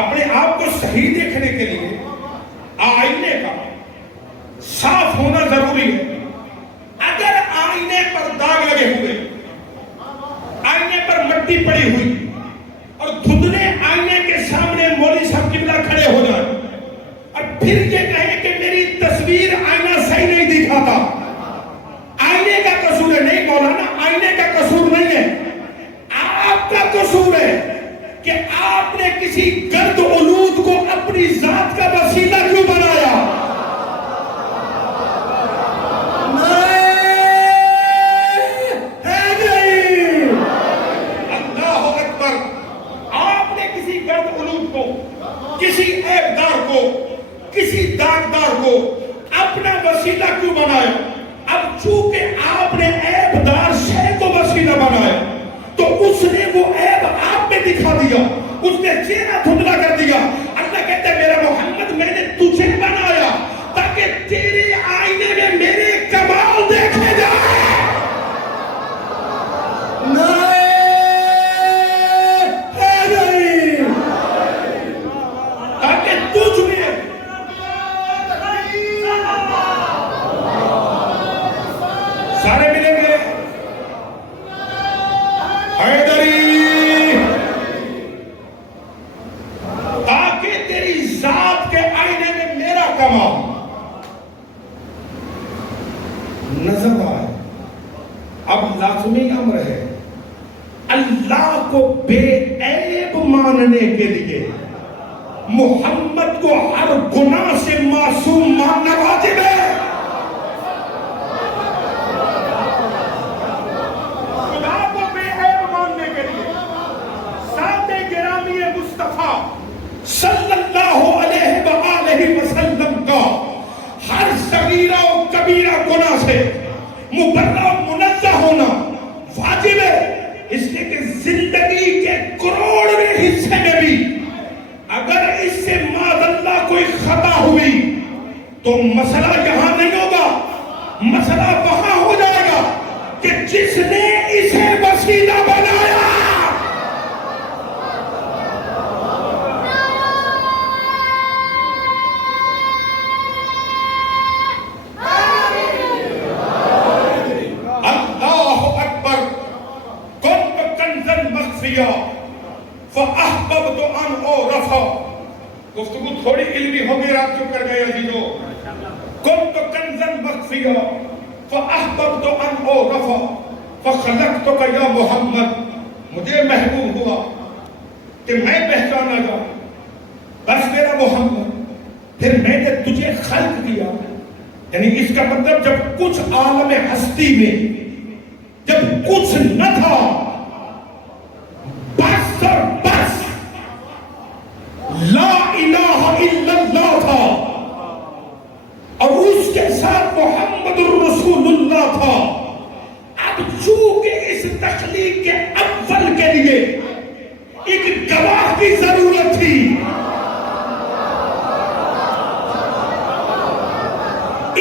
اپنے آپ کو صحیح دیکھنے کے لیے آئینے کا صاف ہونا ضروری ہے۔ اگر آئینے پر داغ لگے ہوئے، آئینے پر مٹی پڑی ہوئی، اور دھندلے آئینے کے سامنے مولوی صاحب قبلہ کھڑے ہو جائیں اور پھر یہ کہیں کہ میری تصویر آئینہ صحیح نہیں دکھاتا، آئینے کا قصور ہے؟ نہیں مولانا، آئینے کا قصور نہیں ہے، آپ کا قصور ہے کہ آپ نے کسی گرد اولود کو اپنی ذات کا وسیلہ کیوں بنایا؟ اللہ اکبر! آپ نے کسی گرد اولود کو، کسی عیب دار کو، کسی داغدار کو اپنا وسیلہ کیوں بنایا؟ اب چونکہ آپ نے عیب دار شے کو وسیلہ بنایا تو اس نے وہ عیب آپ میں دکھا دیا، اس نے چہرہ دھندلا کر دیا۔ اللہ کہتا ہے میرا محمد، میں نے تجھے بنایا تاکہ تیرے آئینے میں میرے کمال دیکھے جائے، تاکہ تجھ میں سارے ملیں گے حیدری، تاکہ تیری ذات کے آئینے میں میرا کمال نظر آئے۔ اب لازمی امر ہے اللہ کو بے عیب ماننے کے لیے محمد کو ہر گناہ سے معصوم ماننا واجب ہے۔ خدا کو بے عیب صلی اللہ علیہ وآلہ وسلم کا ہر صغیرہ و کبیرہ گناہ سے مبرہ و منزہ ہونا واجب ہے، اس لیے کہ زندگی کے کروڑویں حصے میں بھی اگر اس سے معاذ اللہ کوئی خطا ہوئی تو مسئلہ یہاں نہیں ہوگا، مسئلہ وہاں ہو جائے گا کہ جس نے اسے وسیلہ بنایا۔ فَأَحْبَبْتُ أَنْ أُعْرَفَ، گفتگو تھوڑی علمی ہو گئی، آپ چپ کر گئے عزیزو۔ كُنْتُ كَنْزًا مَخْفِيًّا فَأَحْبَبْتُ أَنْ أُعْرَفَ فَخَلَقْتُكَ يَا محمد، مجھے محبوب ہوا کہ میں پہچانا جاؤں، بس میرا محمد، پھر میں نے تجھے خلق کیا۔ یعنی اس کا مطلب جب کچھ عالم ہستی میں جب کچھ نہ تھا، بس اور بس لا الہ الا اللہ تھا، اور اس کے ساتھ محمد الرسول اللہ تھا۔ اب چونکہ اس تخلیق کے اول کے لیے ایک گواہ کی ضرورت تھی،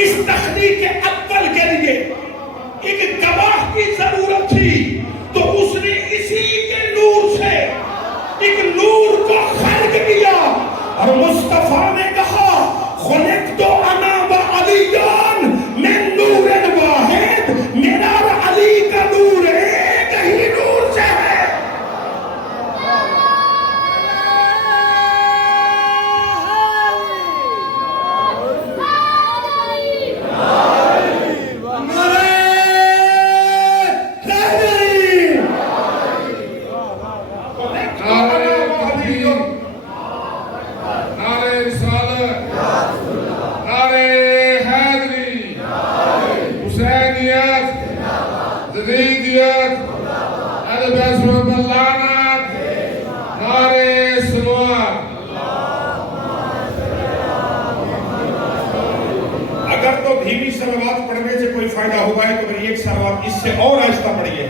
اس تخلیق کے اول کے لیے ایک گواہ کی ضرورت تھی، تو اس نے اسی کے نور سے ایک نور کو خلق کیا، اور مصطفیٰ نے کہا خلقت انا وعلی، میں نور واحد، میرا اور علی کا نور ایک ہی نور سے ہے۔ اگر تو دھیمی صلوات پڑھنے سے کوئی فائدہ ہوا ہے تو میری ایک صلوات اس سے اور آہستہ پڑھیے۔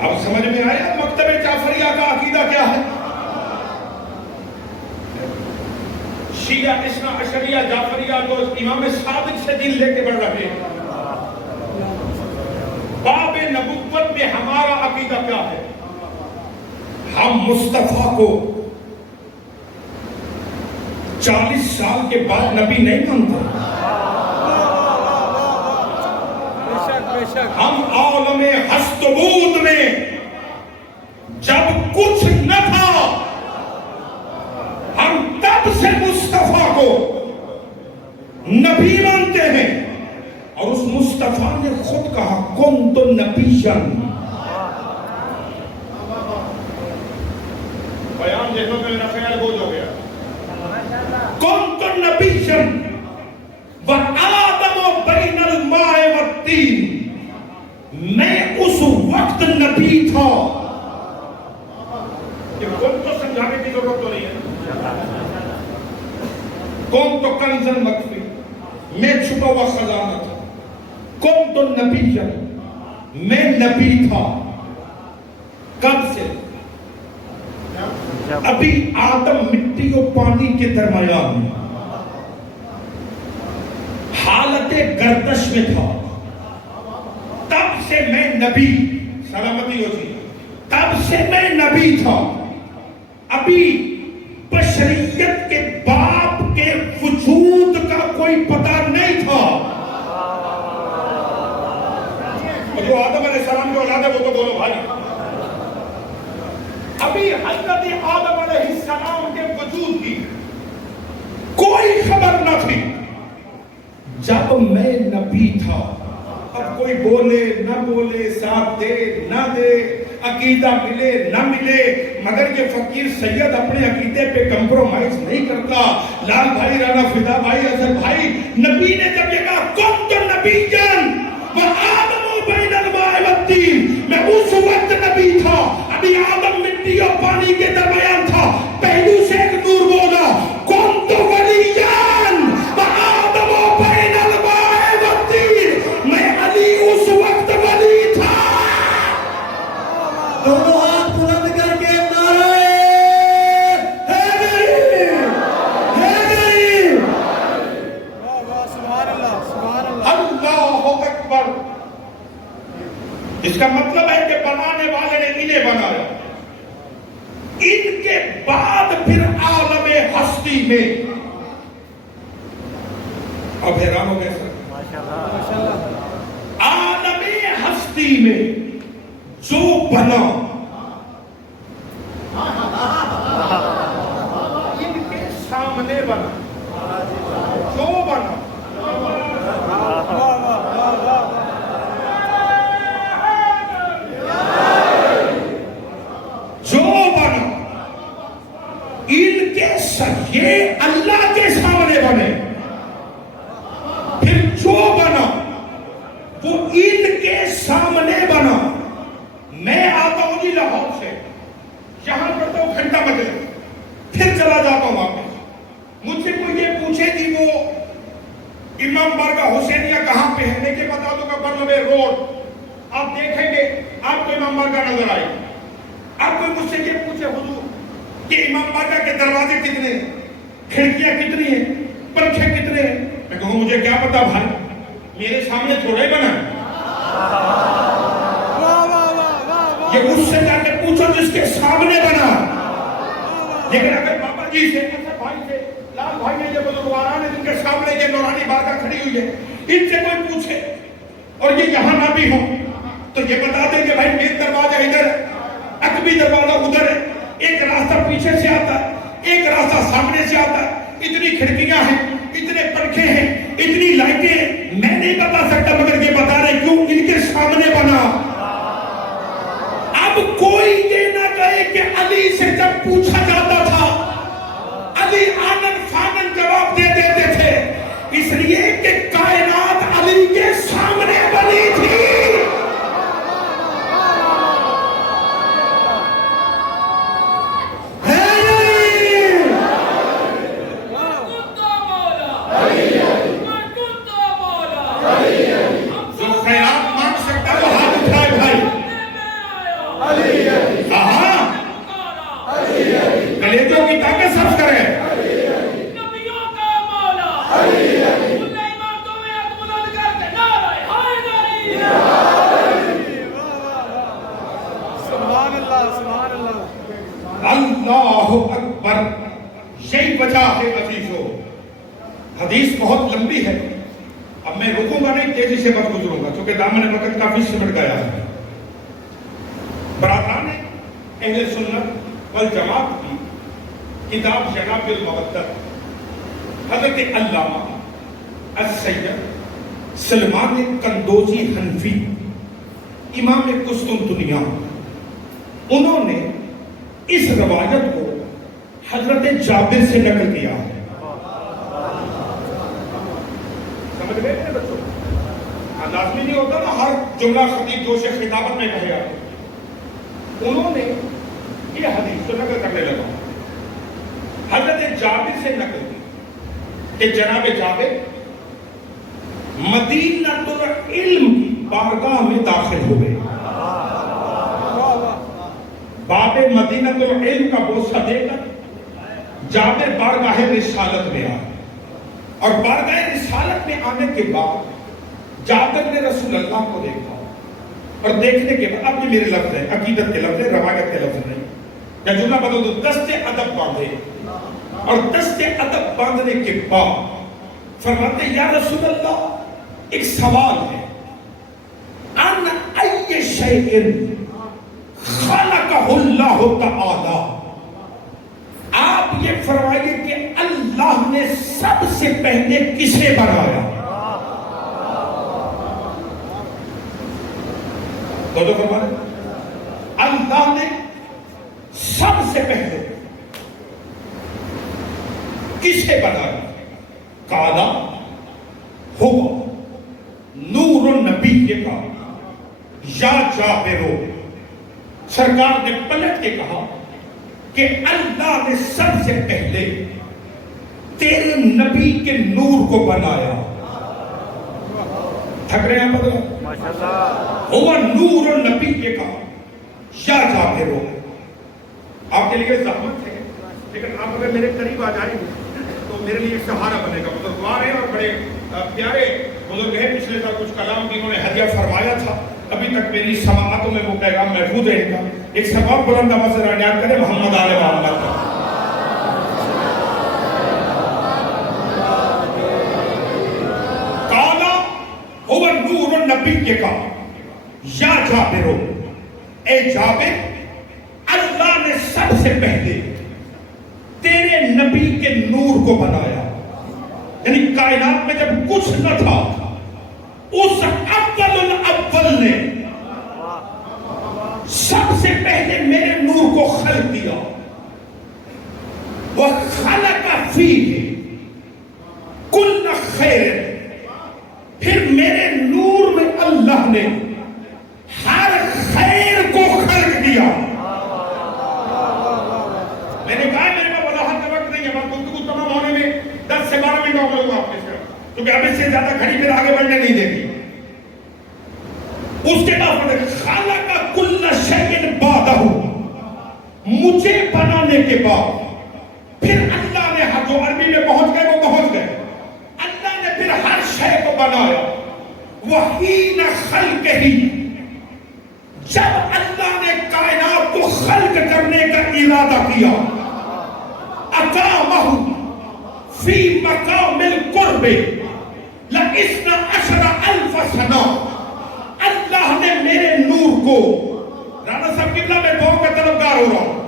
اب سمجھ میں آیا مکتب جعفریہ کا عقیدہ کیا ہے؟ شیعہ اثنا عشریہ جعفریہ جو امام صادق سے دین لے کے بڑھ رہے ہیں، باب نبوت میں ہمارا عقیدہ کیا ہے؟ ہم مصطفیٰ کو 40 سال کے بعد نبی نہیں مانتے، ہم عالم ہست و بود میں جب کچھ نہ تھا، ہم تب سے مصطفیٰ کو نبی مانتے ہیں، اور اس مصطفیٰ نے خود کہا کنت نبیًا۔ بیان دیکھو کہ میرا خیال بوجھ ہو گیا۔ کنت نبیًا وآدم بین الماء والطین، میں اس وقت نبی تھا۔ یہ کون تو سمجھانے کی ضرورت تو نہیں ہے۔ کون تو کنزن مخفی، میں چھپا ہوا خزانہ تھا۔ کون تو نبی، میں نبی تھا۔ کب سے؟ ابھی آدم مٹی و پانی کے درمیان میں حالت گردش میں تھا، تب سے میں نبی، سلامتی ہو جی، تب سے میں نبی تھا۔ ابھی بشریت کے باپ کے وجود کا کوئی پتہ نہیں تھا۔ جو آدم علیہ السلام کی اولاد ہے وہ تو بولو بھائی، ابھی حضرت آدم علیہ السلام کے وجود کی کوئی خبر نہ تھی جب میں نبی تھا۔ اب کوئی بولے نہ بولے، ساتھ دے نہ دے، عقیدہ ملے نہ ملے، مگر یہ فقیر سید اپنے عقیدے پہ کمپرومائز نہیں کرتا. لال بھائی، رانا فدا بھائی، اظہر بھائی، نبی نے جب یہ کہا کنت نبیًا وآدم بین الماء والطین، میں اس وقت نبی تھا، ابھی آدم مٹی اور پانی کے درمیان تھا، پہلو سے ایک نور بولا کنت ولیًا وآدم بین الماء والطین، میں علی اس وقت ولی تھا. دونوں ہاتھ بلند کر کے نعرہ حیدری. سبحان اللہ، سبحان اللہ. اللہ اکبر. اس کا مطلب ہے کہ بنانے والے نے انہیں بنایا. ان کے بعد پھر عالم ہستی میں اب حیران ہو گئے سر. عالم ہستی میں جو بنا ان کے سامنے بنا. جو بنا ان کے یہ اللہ کے سامنے بنے. پھر جو بنا وہ ان کے سامنے بنا. میں آتا ہوں جی لاہور سے، یہاں پڑھتا ہوں گھنٹہ بدلے، پھر چلا جاتا ہوں واپس. مجھ سے کوئی یہ پوچھے کہ وہ امام بارگاہ حسینیہ کہاں پہ ہے، میں کہ بتا دوں گا برنوے روڈ. آپ دیکھیں گے آپ کو امام بارگاہ نظر آئے. آپ کوئی مجھ سے یہ پوچھے حضور کہ امام بارگاہ کے دروازے کتنے ہیں، کھڑکیاں کتنی ہیں، پنکھے کتنے ہیں، میں کہوں مجھے کیا پتا بھائی، میرے سامنے تھوڑا ہی بنا ہے. یہ اس سے جا کے پوچھو جس کے سامنے بنا. لیکن اگر بابا جی سے، بھائی سے، لال بھائی نے، یہ بزرگواران ہیں جن کے سامنے یہ نورانی بارگاہ کھڑی ہوئی ہے، ان سے کوئی پوچھے اور یہ یہاں نہ بھی ہو تو یہ بتا دیں کہ بھائی میرا دروازہ ادھر ہے، عقبی دروازہ ادھر ہے، ایک راستہ پیچھے سے آتا ہے، ایک راستہ سامنے سے آتا ہے. اتنی کھڑکیاں ہیں، اتنے پنکھے ہیں، اتنی لائٹیں ہیں. میں نہیں بتا سکتا مگر یہ بتا رہے کیوں ان کے سامنے بنا. اب کوئی یہ نہ کہے کہ علی سے جب پوچھا جاتا تھا علی آنن فانن جواب دے دیتے تھے، اس لیے کہ کائنات علی کے سامنے بنی تھی. کلیجوں کی طاقت صرف کریں. نبیوں کا مولا سلیمان کو میں بلند کر کے نعرہ حیدری. سبحان اللہ، سبحان اللہ. اللہ اکبر. یہی وجہ ہے عزیزو، حدیث بہت لمبی ہے، اب میں رکوں گا نہیں، تیزی سے بس گزروں گا چونکہ دامن وقت کافی سمٹ گیا ہے. برادران اہل سنت والجماعت کی کتاب جناب المودت حضرت علامہ السید سلمان قندوزی حنفی امام قسطنطنیہ، انہوں نے اس روایت کو حضرت جابر سے نقل کیا ہے. سمجھ گئے میرے بچوں؟ لازمی نہیں ہوتا نا ہر جملہ خطیب جوش خطابت میں کہے آئے. انہوں نے یہ حدیث کو نقل کرنے لگا، حضرت جابر سے نقل کی کہ جناب جابر مدینۃ العلم کی بارگاہ میں داخل ہوئے. باب مدینۃ العلم کا بوسہ دے کر جابر بارگاہ رسالت میں آئے، اور بارگاہ رسالت میں آنے کے بعد جابر نے رسول اللہ کو دیکھا، اور دیکھنے کے بعد اب یہ میرے لفظ ہیں، عقیدت کے لفظ ہیں، روایت کے لفظ نہیں. یا جملہ بدل دو، دست ادب باندھے، اور دست ادب باندھنے کے بعد فرماتے یا رسول اللہ ایک سوال ہے، ان ای شیء خلقہ اللہ تعالی، آپ یہ فرمائیے کہ اللہ نے سب سے پہلے کسے بنایا؟ تو فرمائے اللہ نے سب کسے بنایا؟ کالا ہوا نور النبی کا یا جابرو. سرکار نے پلٹ کے کہا کہ اللہ نے سب سے پہلے تیرے نبی کے نور کو بنایا. تھک رہے ہیں بدلا؟ ہوا نور النبی کا یا جابرو. آپ کے لیے زحمت ہے، لیکن آپ اگر میرے قریب آ جائیں گے تو میرے لیے سہارا بنے گا. بزرگوار ہیں اور بڑے پیارے بزرگ ہیں. پچھلے سال کچھ کلام بھی انہوں نے ہدیہ فرمایا تھا، ابھی تک میری سماعتوں میں وہ پیغام محفوظ ہے ان کا. ایک سبب بلند آواز سے عنایت کرے محمد آل محمد کا. کالا ہوا نور النبی کا یا جابرو. اے جابر، اللہ نے سب سے پہلے تیرے نبی کے نور کو بنایا. یعنی کائنات میں جب کچھ نہ تھا، اس اول الاول نے سب سے پہلے میرے نور کو خلق کیا. وَخَلَقَ فِيهِ كُلَّ خَيْرٍ. پھر میرے نور میں اللہ نے ہر خیر کو خلق کیا. میں نے کہا میرے پاس وضاحت کا وقت نہیں ہے، بس گفتگو تمام ہونے میں 10 سے 12 منٹ ہو گا آپ کے ساتھ، کیونکہ اب اس سے زیادہ گھڑی پھر آگے بڑھنے نہیں دے گی. اس کے بعد خالق کل شیء بعدہ، مجھے بنانے کے بعد پھر اللہ نے جو عربی میں پہنچ گئے وہ پہنچ گئے. اللہ نے پھر ہر شے کو بنایا. وحین خلقہ، جب اللہ نے کائنات کو خلق کرنے کا ارادہ کیا، اقامہ فی مقام القرب لَإِثْنَ عَشَرَ أَلْفَ سَنَةٍ. اللہ نے میرے نور کو، رانا صاحب قبلہ میں دعا کا طلبگار ہو رہا ہوں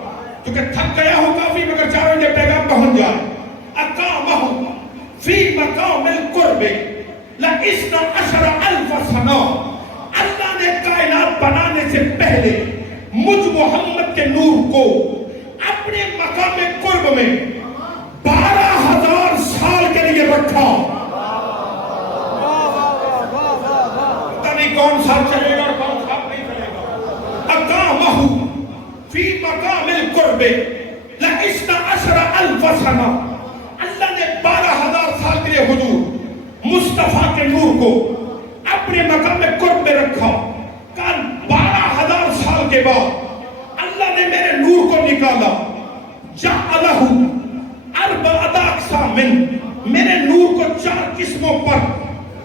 کیونکہ تھک گیا ہوں کافی، مگر چاہوں یہ پیغام پہنچ جائے. اقامہ فی مقام القرب لَإِثْنَ عَشَرَ أَلْفَ سَنَةٍ. اللہ نے کائنات بنانے سے پہلے مجھ محمد کے نور کو اپنے مقام قرب میں 12,000 سال کے لیے رکھا. پتہ نہیں کون سال چلے گا اور کون سال نہیں چلے گا. اقامہ فی مقام القرب لَإِثْنَ عَشَرَ أَلْفَ سَنَةٍ. اللہ نے 12,000 سال کے لیے حضور مصطفیٰ کے نور کو اپنے مقام قرب میں رکھا. کل 12,000 سال کے بعد اللہ نے میرے نور کو نکالا. جعلہ اربعۃ اقسام، میرے نور کو 4 قسموں پر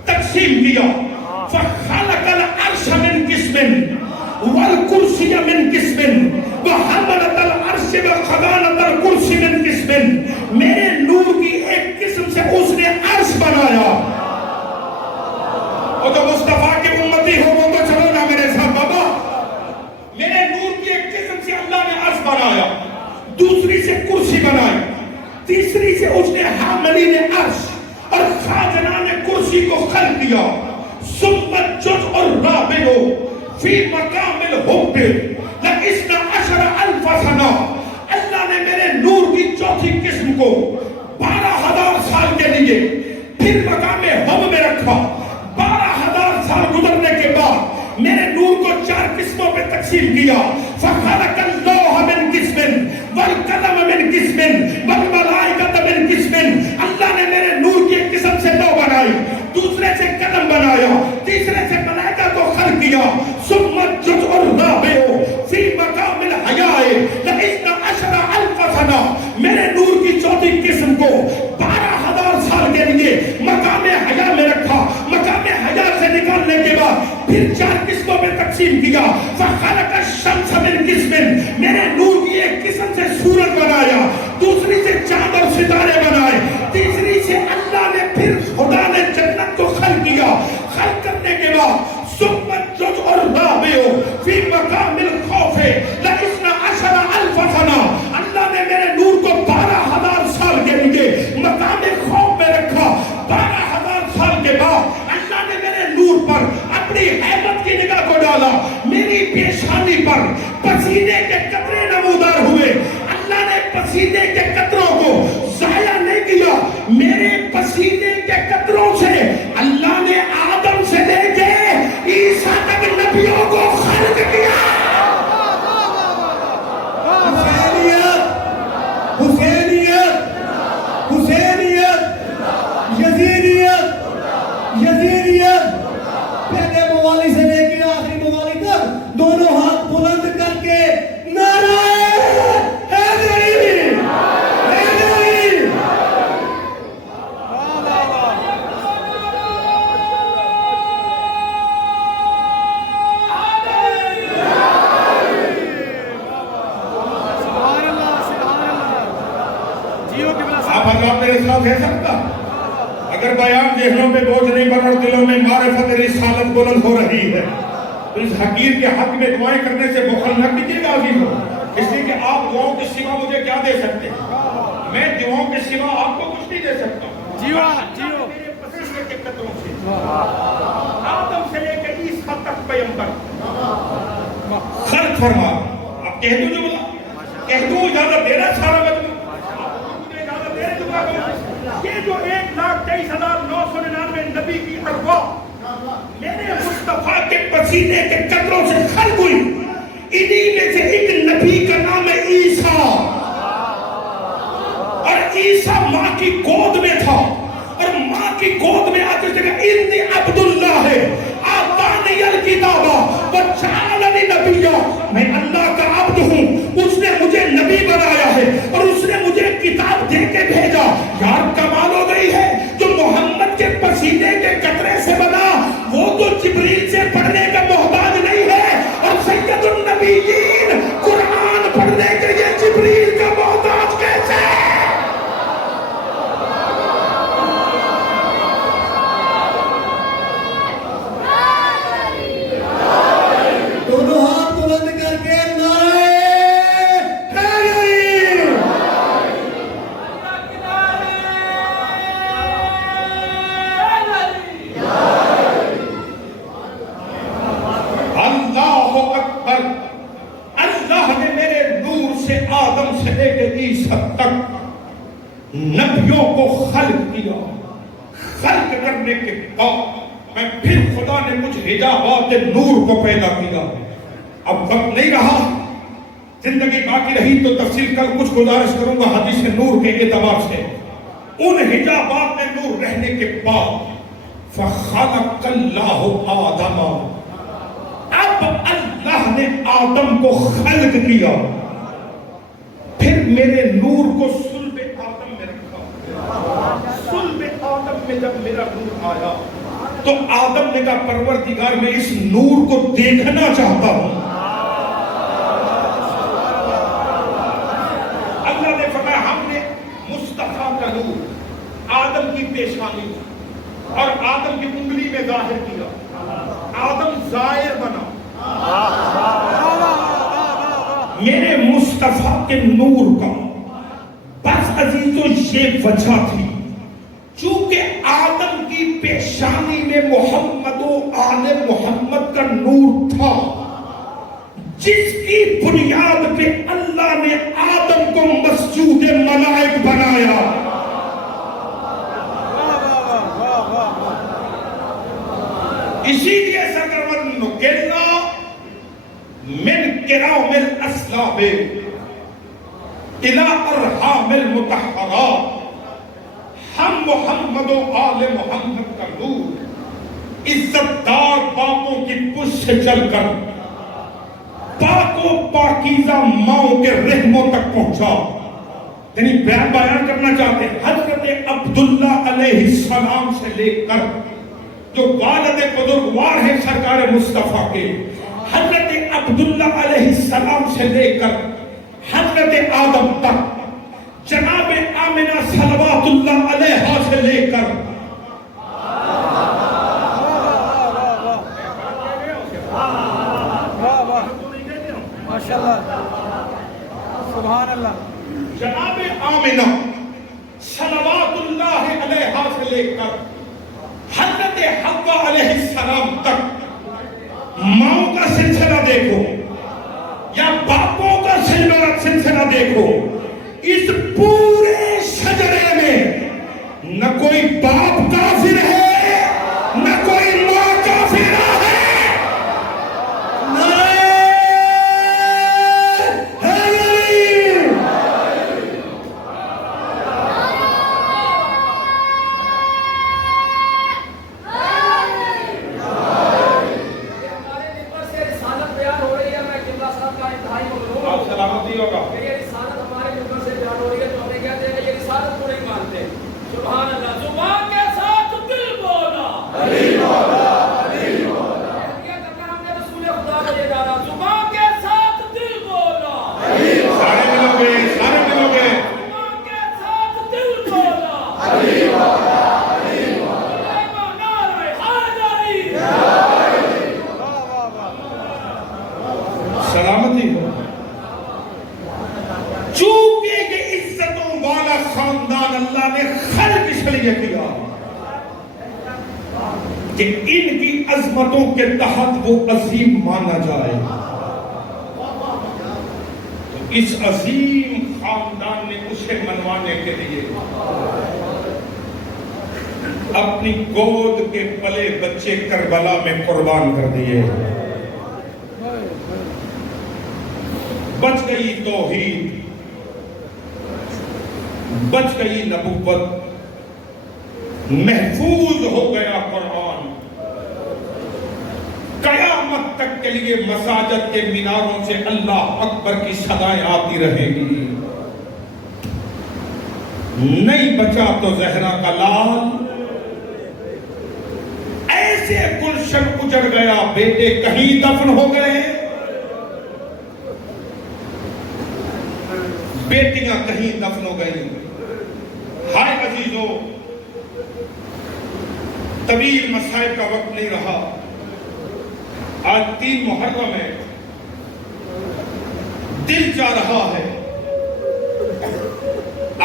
تقسیم کیا. فخلق العرش من قسم والکرسی من قسم وحملۃ العرش وخزانۃ الکرسی من قسم. میرے نور کی ایک قسم سے اس نے عرش بنایا. وہ تو مصطفیٰ کی امتی ہو وہ تو چلو نا میرے ساتھ بابا. میرے نور کی ایک قسم سے اللہ نے عرش بنایا، دوسری سے کرسی بنائی، تیسری سے اس نے حاملین عرش اور خازنان کرسی کو خلق کیا. ثم الجزء الرابع فی مقام الحب لَإِثْنَ عَشَرَ أَلْفَ سَنَةٍ. اللہ نے میرے نور کی چوتھی قسم کو 12,000 سال کے لیے پھر مقام حب میں رکھا. 12,000 سال گزرنے کے بعد میرے نور کو 4 قسموں پہ تقسیم کیا. فَخَلَقَ اللَّوْحَ مِنْ قِسْمٍ وَالْقَلَمَ مِنْ قِسْمٍ وَالْمَلَائِكَةَ مِنْ قِسْمٍ. اللہ نے میرے نور کی ایک قسم سے لوح بنائی، دوسرے سے قلم بنایا، تیسرے سے ملائکہ کو خلق کیا. ثم الجزء الرابع فی مقام الحیاء لَإِثْنَ عَشَرَ أَلْفَ سَنَةٍ. میرے نور کی چوتھی قسم کو 12,000 سال کے لیے مقام حیا میں رکھا. مقام حیا سے نکالنے کے بعد پھر 4 قسموں میں تقسیم کیا. فخلق الشمس من قسم، میرے نور کی ایک قسم سے سورج بنایا، دوسری سے جیو قبلہ آپ صاحب حضرات میرے ساتھ ہے سکتا اگر بیان ذہنوں پہ بوجھ نہیں بن اور دلوں میں معرفت رسالت بلند ہو رہی ہے تو اس حقیر کے حق میں دعائیں کرنے سے بخل نہ کیجیے گا عزیز ہو، اس لیے کہ آپ دعاؤں کے سوا مجھے کیا دے سکتے ہیں؟ میں دعاؤں کے سوا آپ کو کچھ نہیں دے سکتا۔ جیو جیو میرے پسندیدہ کے قدروں سے آدم سے لے کے عیسیٰ تک پیغمبر خلق فرما، آپ کہہ دو جو بلا کہہ دو، اجازت دے رہا سارا مجموع، مجھے اجازت دے رہے دعا کرو۔ یہ جو 1,23,999 نبی کی ارواح میرے مصطفیٰ کے پسینے کے قطروں سے خلق ہوئی، انہی میں سے ایک نبی کا نام ہے عیسیٰ، اور عیسیٰ ماں کی گود میں تھا، اور ماں کی گود میں آتے جگہ انی عبداللہ ہے، آتانی الکتابہ وجعلنی نبیہ، میں اللہ کا عبد ہوں، اس نے مجھے نبی بنایا ہے اور اس نے مجھے کتاب دے کے بھیجا۔ یار کمال ہو گئی ہے، جو محمد کے پسینے کے قطرے سے بنا وہ تو جبریل سے پڑھنے کا محتاج نہیں ہے، اور سید النبیین قرآن پڑھنے کے لیے جبریل کا محتاج کیسے ہے؟ دونوں ہاتھ بلند کر کے نعرہ حیدری اللہ اکبر۔ اللہ نے میرے نور سے آدم سے لے کے عیسیٰ تک نبیوں کو خلق کیا، خلق کرنے کے بعد میں پھر خدا نے کچھ حجابات نور کو پیدا کیا۔ اب وقت نہیں رہا، زندگی باقی رہی تو تفصیل کل کچھ گزارش کروں گا حدیث نور کے اعتبار سے۔ ان حجابات میں نور رہنے کے بعد فخلق اللہ آدم، اب اللہ نے آدم کو خلق کیا، پھر میرے نور کو صلب آدم میں رکھا۔ صلب آدم میں جب میرا نور آیا تو آدم نے کہا پروردگار میں اس نور کو دیکھنا چاہتا ہوں۔ اللہ نے فرمایا ہم نے مصطفیٰ کا نور آدم کی پیشانی اور آدم کی انگلی میں ظاہر کیا، آدم ظاہر بنا۔ میرے مصطفیٰ کے نور کا بس عزیزو یہ وجہ تھی، چونکہ آدم کی پیشانی میں محمد و آل محمد کا نور تھا، جس کی بنیاد پہ اللہ نے آدم کو مسجود ملائک بنایا۔ اسی لیے سرکرون نکلنا من کرام الاسلاب الى ارحام المطہرات، ہم محمد و آل محمد کا نور عزت دار باپوں کی پشت سے چل کر پاک و پاکیزہ ماؤں کے رحموں تک پہنچا۔ یعنی بیان کرنا چاہتے ہیں حضرت عبداللہ علیہ السلام سے لے کر جو والد بزرگوار ہیں سرکار مصطفیٰ کے، حضرت عبداللہ علیہ السلام سے لے کر حضرت آدم تک، جناب آمنہ صلوات اللہ علیہا سے لے کر ماشاءاللہ سبحان اللہ، جناب آمنہ صلوات اللہ علیہا سے لے کر حضرت حوا علیہ السلام تک ماؤں کا سلسلہ دیکھو یا باپوں کا سلسلہ دیکھو، اس پورے شجرے میں نہ کوئی باپ کافر ہے نہ کوئی ماں کافر ہے۔ اللہ نے خلق اس لیے کیا کہ ان کی عظمتوں کے تحت وہ عظیم مانا جائے. تو اس عظیم خاندان نے اسے منوانے کے لیے اپنی گود کے پلے بچے کربلا میں قربان کر دیے. بچ گئی توحید، بچ گئی نبوت، محفوظ ہو گیا قرآن. قیامت تک کے لیے مساجد کے میناروں سے اللہ اکبر کی صدائیں آتی رہیں گی. نہیں بچا تو زہرا کا لال، ایسے گلشن اجڑ گیا بیٹے کہیں دفن ہو گئے، بیٹیاں کہیں دفن ہو گئی. ہائے عزیزو، طویل مسائل کا وقت نہیں رہا. آج 3 محرم ہے. دل چاہ رہا ہے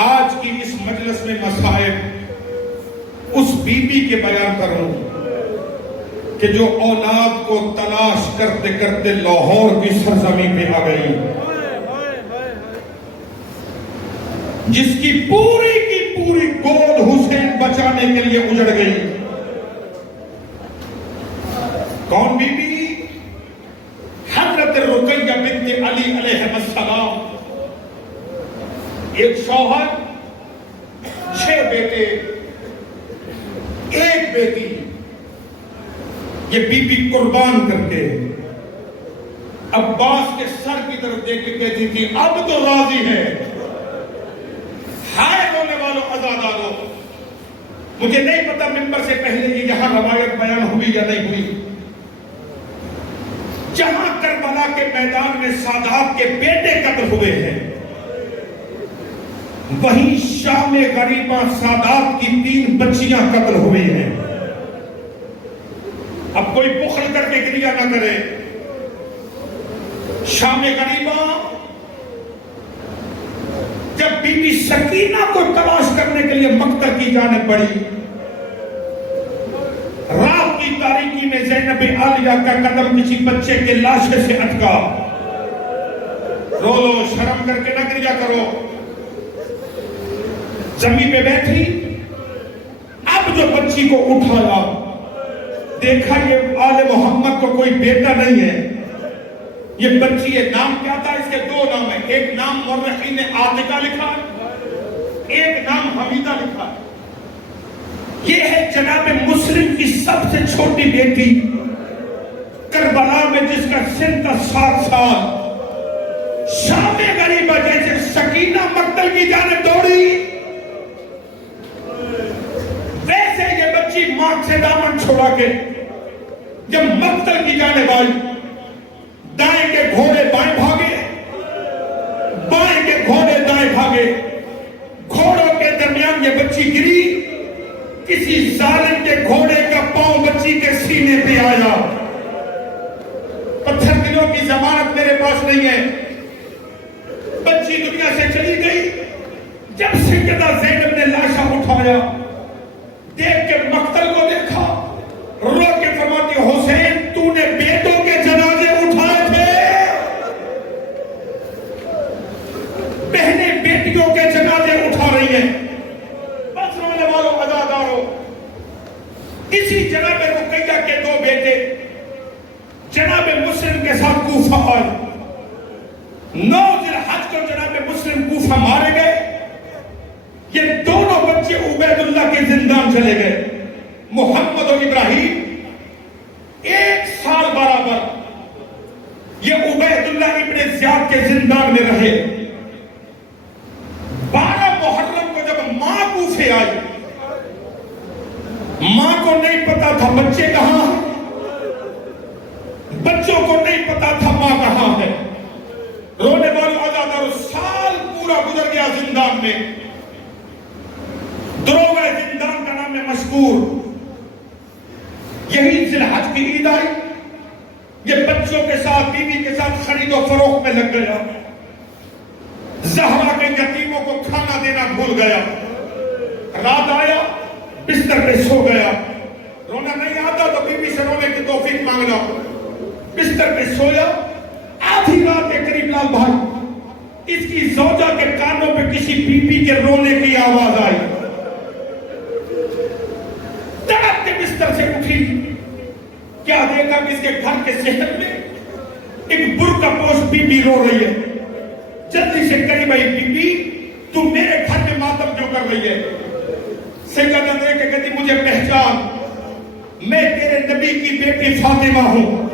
آج کی اس مجلس میں مسائل اس بی بی کے بیان کروں کہ جو اولاد کو تلاش کرتے کرتے لاہور کی سرزمین پہ آ گئی، جس کی پوری گود حسین بچانے کے لیے اجڑ گئی. کون بی بی؟ حضرت رقیہ بنت علی علیہ السلام. ایک شوہر، 6 بیٹے، 1 بیٹی. یہ بی بی قربان کر کے عباس کے سر کی طرف دیکھ کے کہتی تھی اب تو راضی ہے. ہائے رونے والوں عزادارو، مجھے نہیں پتا ممبر سے پہلے یہ یہاں روایت بیان ہوئی یا نہیں ہوئی. جہاں کربلا کے میدان میں سادات کے بیٹے قتل ہوئے ہیں، وہیں شام غریبہ سادات کی 3 بچیاں قتل ہوئی ہیں. اب کوئی بخل کر کے گریہ نہ کرے. شام غریبہ جب بی بی سکینہ کو تلاش کرنے کے لیے مقتل کی جانب بڑھی، رات کی تاریکی میں زینب عالیہ کا قدم کسی بچے کے لاشے سے اٹکا. رو لو، شرم کر کے نہ گریہ کرو. زمین پہ بیٹھی، اب جو بچی کو اٹھایا، دیکھا یہ آل محمد کو کوئی بیٹا نہیں ہے. یہ بچی ہے. نام کیا تھا؟ اس کے 2 نام ہیں. ایک نام مورخین نے عاتقہ لکھا، ایک نام حمیدہ لکھا. یہ ہے جناب مسلم کی سب سے چھوٹی بیٹی، کربلا میں جس کا سن تھا 7 سال. شام غریبہ جیسے سکینہ مقتل کی جانب دوڑی، ویسے یہ بچی ماں سے دامن چھوڑا کے جب مقتل کی جانب آئی، دائیں کے گھوڑے بائیں بھاگے، بائیں کے گھوڑے دائیں بھاگے. گھوڑوں کے درمیان یہ بچی گری، کسی ظالم کے گھوڑے کا پاؤں بچی کے سینے پہ آیا. پتھر دلوں کی ضمانت میرے پاس نہیں ہے. بچی دنیا سے چلی گئی. جب سیدہ زینب نے لاشا اٹھایا، دیکھ کے مقتل کو دیکھا، رو کے فرماتی حسین تو نے بیٹوں کے جنازے اٹھائے تھے، بہنیں بیٹیوں کے جنازے اٹھا رہی ہیں. بس رونے والوں عزادارو، اسی جناب رقیہ کے 2 بیٹے جناب مسلم کے ساتھ کوفہ آئے. 9 ذی الحج کو جناب مسلم کوفہ مارے گئے. یہ دونوں بچے عبید اللہ کے زندان چلے گئے. محمد و ابراہیم 1 سال برابر یہ عبید اللہ ابن زیاد کے زندان میں رہے. 12 محرم کو جب ماں کوفے آئی، ماں کو نہیں پتا تھا بچے کہاں ہیں، بچوں کو نہیں پتا تھا ماں کہاں ہے. رونے والوں عزادارو، سال پورا گزر گیا زندان میں. دروغ زندان کا نام ہے مشکور. یہی ذی الحج کی عید آئی، یہ بچوں کے ساتھ بیوی کے ساتھ خرید و فروخت میں لگ گیا. زہرا کے یتیموں کو کھانا دینا بھول گیا. رات آیا بستر پہ سو گیا. رونا نہیں آتا تو بی بی سے رونے کی توفیق مانگنا. بستر پہ سویا, آدھی رات کے قریب لال بھائی اس کی زوجہ کے کانوں پہ کسی بی بی کے رونے کی آواز آئی. تڑپ کے بستر سے اٹھی, کیا دیکھا کہ اس کے گھر کے صحن میں ایک برقع پوش بی بی رو رہی ہے. جلدی سے قریب آئی, بی بی تو میرے گھر میں ماتم کیوں کر رہی ہے؟ سیدہ دیکھ کے کہتی مجھے پہچان, میں تیرے نبی کی بیٹی فاطمہ ہوں.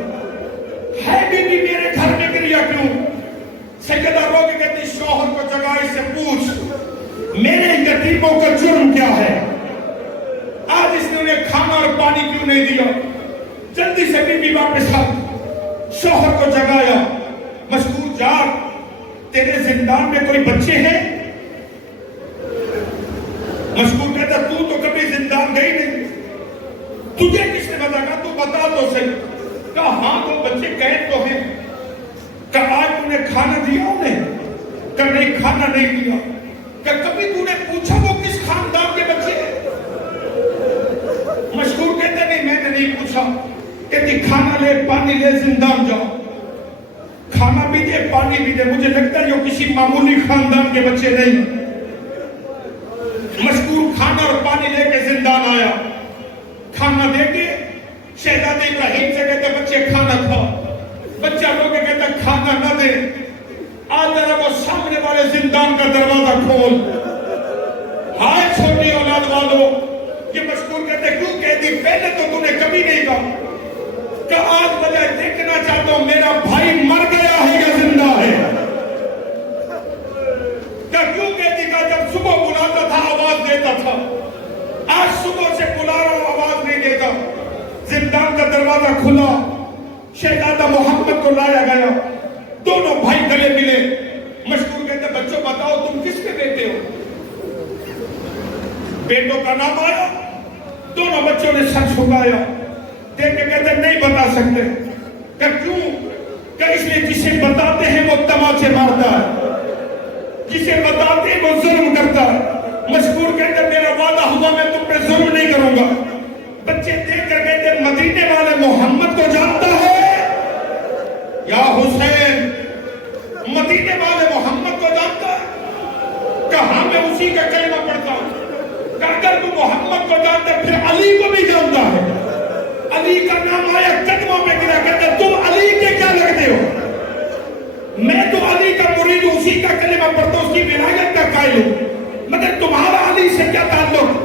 ہے بی بی میرے گھر میں گریا کیوں؟ سیدہ رو کے کہتی شوہر کو جگہ اس سے پوچھ میرے یتیموں کا جرم کیا ہے؟ آج اس نے انہیں کھانا اور پانی کیوں نہیں دیا؟ جلدی سے بی بی واپس آ, شوہر کو جگایا. مشکور جاگ, تیرے زندان میں کوئی بچے ہیں؟ مشکور کہتا تو کبھی زندان گئی نہیں, تجھے کس نے بتایا؟ تو بتا تو صحیح. کہا ہاں دو بچے قید تو ہیں. کہا آج تو نے کھانا دیا انہیں؟ کہا نہیں کھانا نہیں دیا. کہا کبھی تو نے پوچھا وہ کس خاندان کے بچے ہیں؟ مشکور کہتا نہیں میں نے نہیں پوچھا. کہتی کھانا لے پانی لے زندان جاؤ. کھانا بھی دے پانی بھی دے, مجھے لگتا ہے یہ کسی معمولی خاندان کے بچے نہیں. مشکور کھانا اور پانی لے کے زندان آیا. کھانا دے کے شہزادے ابراہیم سے کہتے بچے کھانا کھاؤ. بچہ رو کے کہتا کھانا نہ دے, آج ذرا وہ سامنے والے زندان کا دروازہ کھول. ہائے چھوٹی اولاد والو, یہ مشکور کہتے کیوں کہتی پہلے تو تو نے کبھی نہیں کہا. کہ آج وجہ دیکھنا چاہتا ہوں میرا بھائی مر گیا ہے یا زندہ ہے. کہ کیوں کہتی کہ جب صبح بلاتا تھا آواز دیتا تھا, آج صبح سے بلا رہا ہوں آواز نہیں دیتا. زندان کا دروازہ کھلا, شہزادہ محمد کو لایا گیا. دونوں بھائی گلے ملے. مشکور کہتے بچوں بتاؤ تم کس کے بیٹے ہو؟ بیٹوں کا نام آیا. دونوں بچوں نے سر جھکایا. دیکھ کے کہتے نہیں بتا سکتے. کہ کیوں؟ کہ اس لیے جسے بتاتے ہیں وہ تماچے مارتا ہے, جسے بتاتے ہیں وہ ظلم کرتا ہے. مشکور کہتے میرا وعدہ ہوا میں تم پہ ظلم نہیں کروں گا. بچے دیکھ کر کہتے مدینے والے محمد کو جانتا ہے یا حسین؟ مدینے والے محمد کو جانتا ہے؟ کہ ہاں میں اسی کا کلمہ پڑھتا ہوں. کہ اگر تو محمد کو جانتا ہے پھر علی کو بھی جانتا ہے. علی کا نام آیا, قدموں میں گرا. کہتا تم علی کے کیا لگتے ہو؟ میں تو علی کا مرید, اسی کا کلمہ پڑھتا ہوں, اس کی ولایت کا قائل ہوں, مگر تمہارا علی سے کیا تعلق؟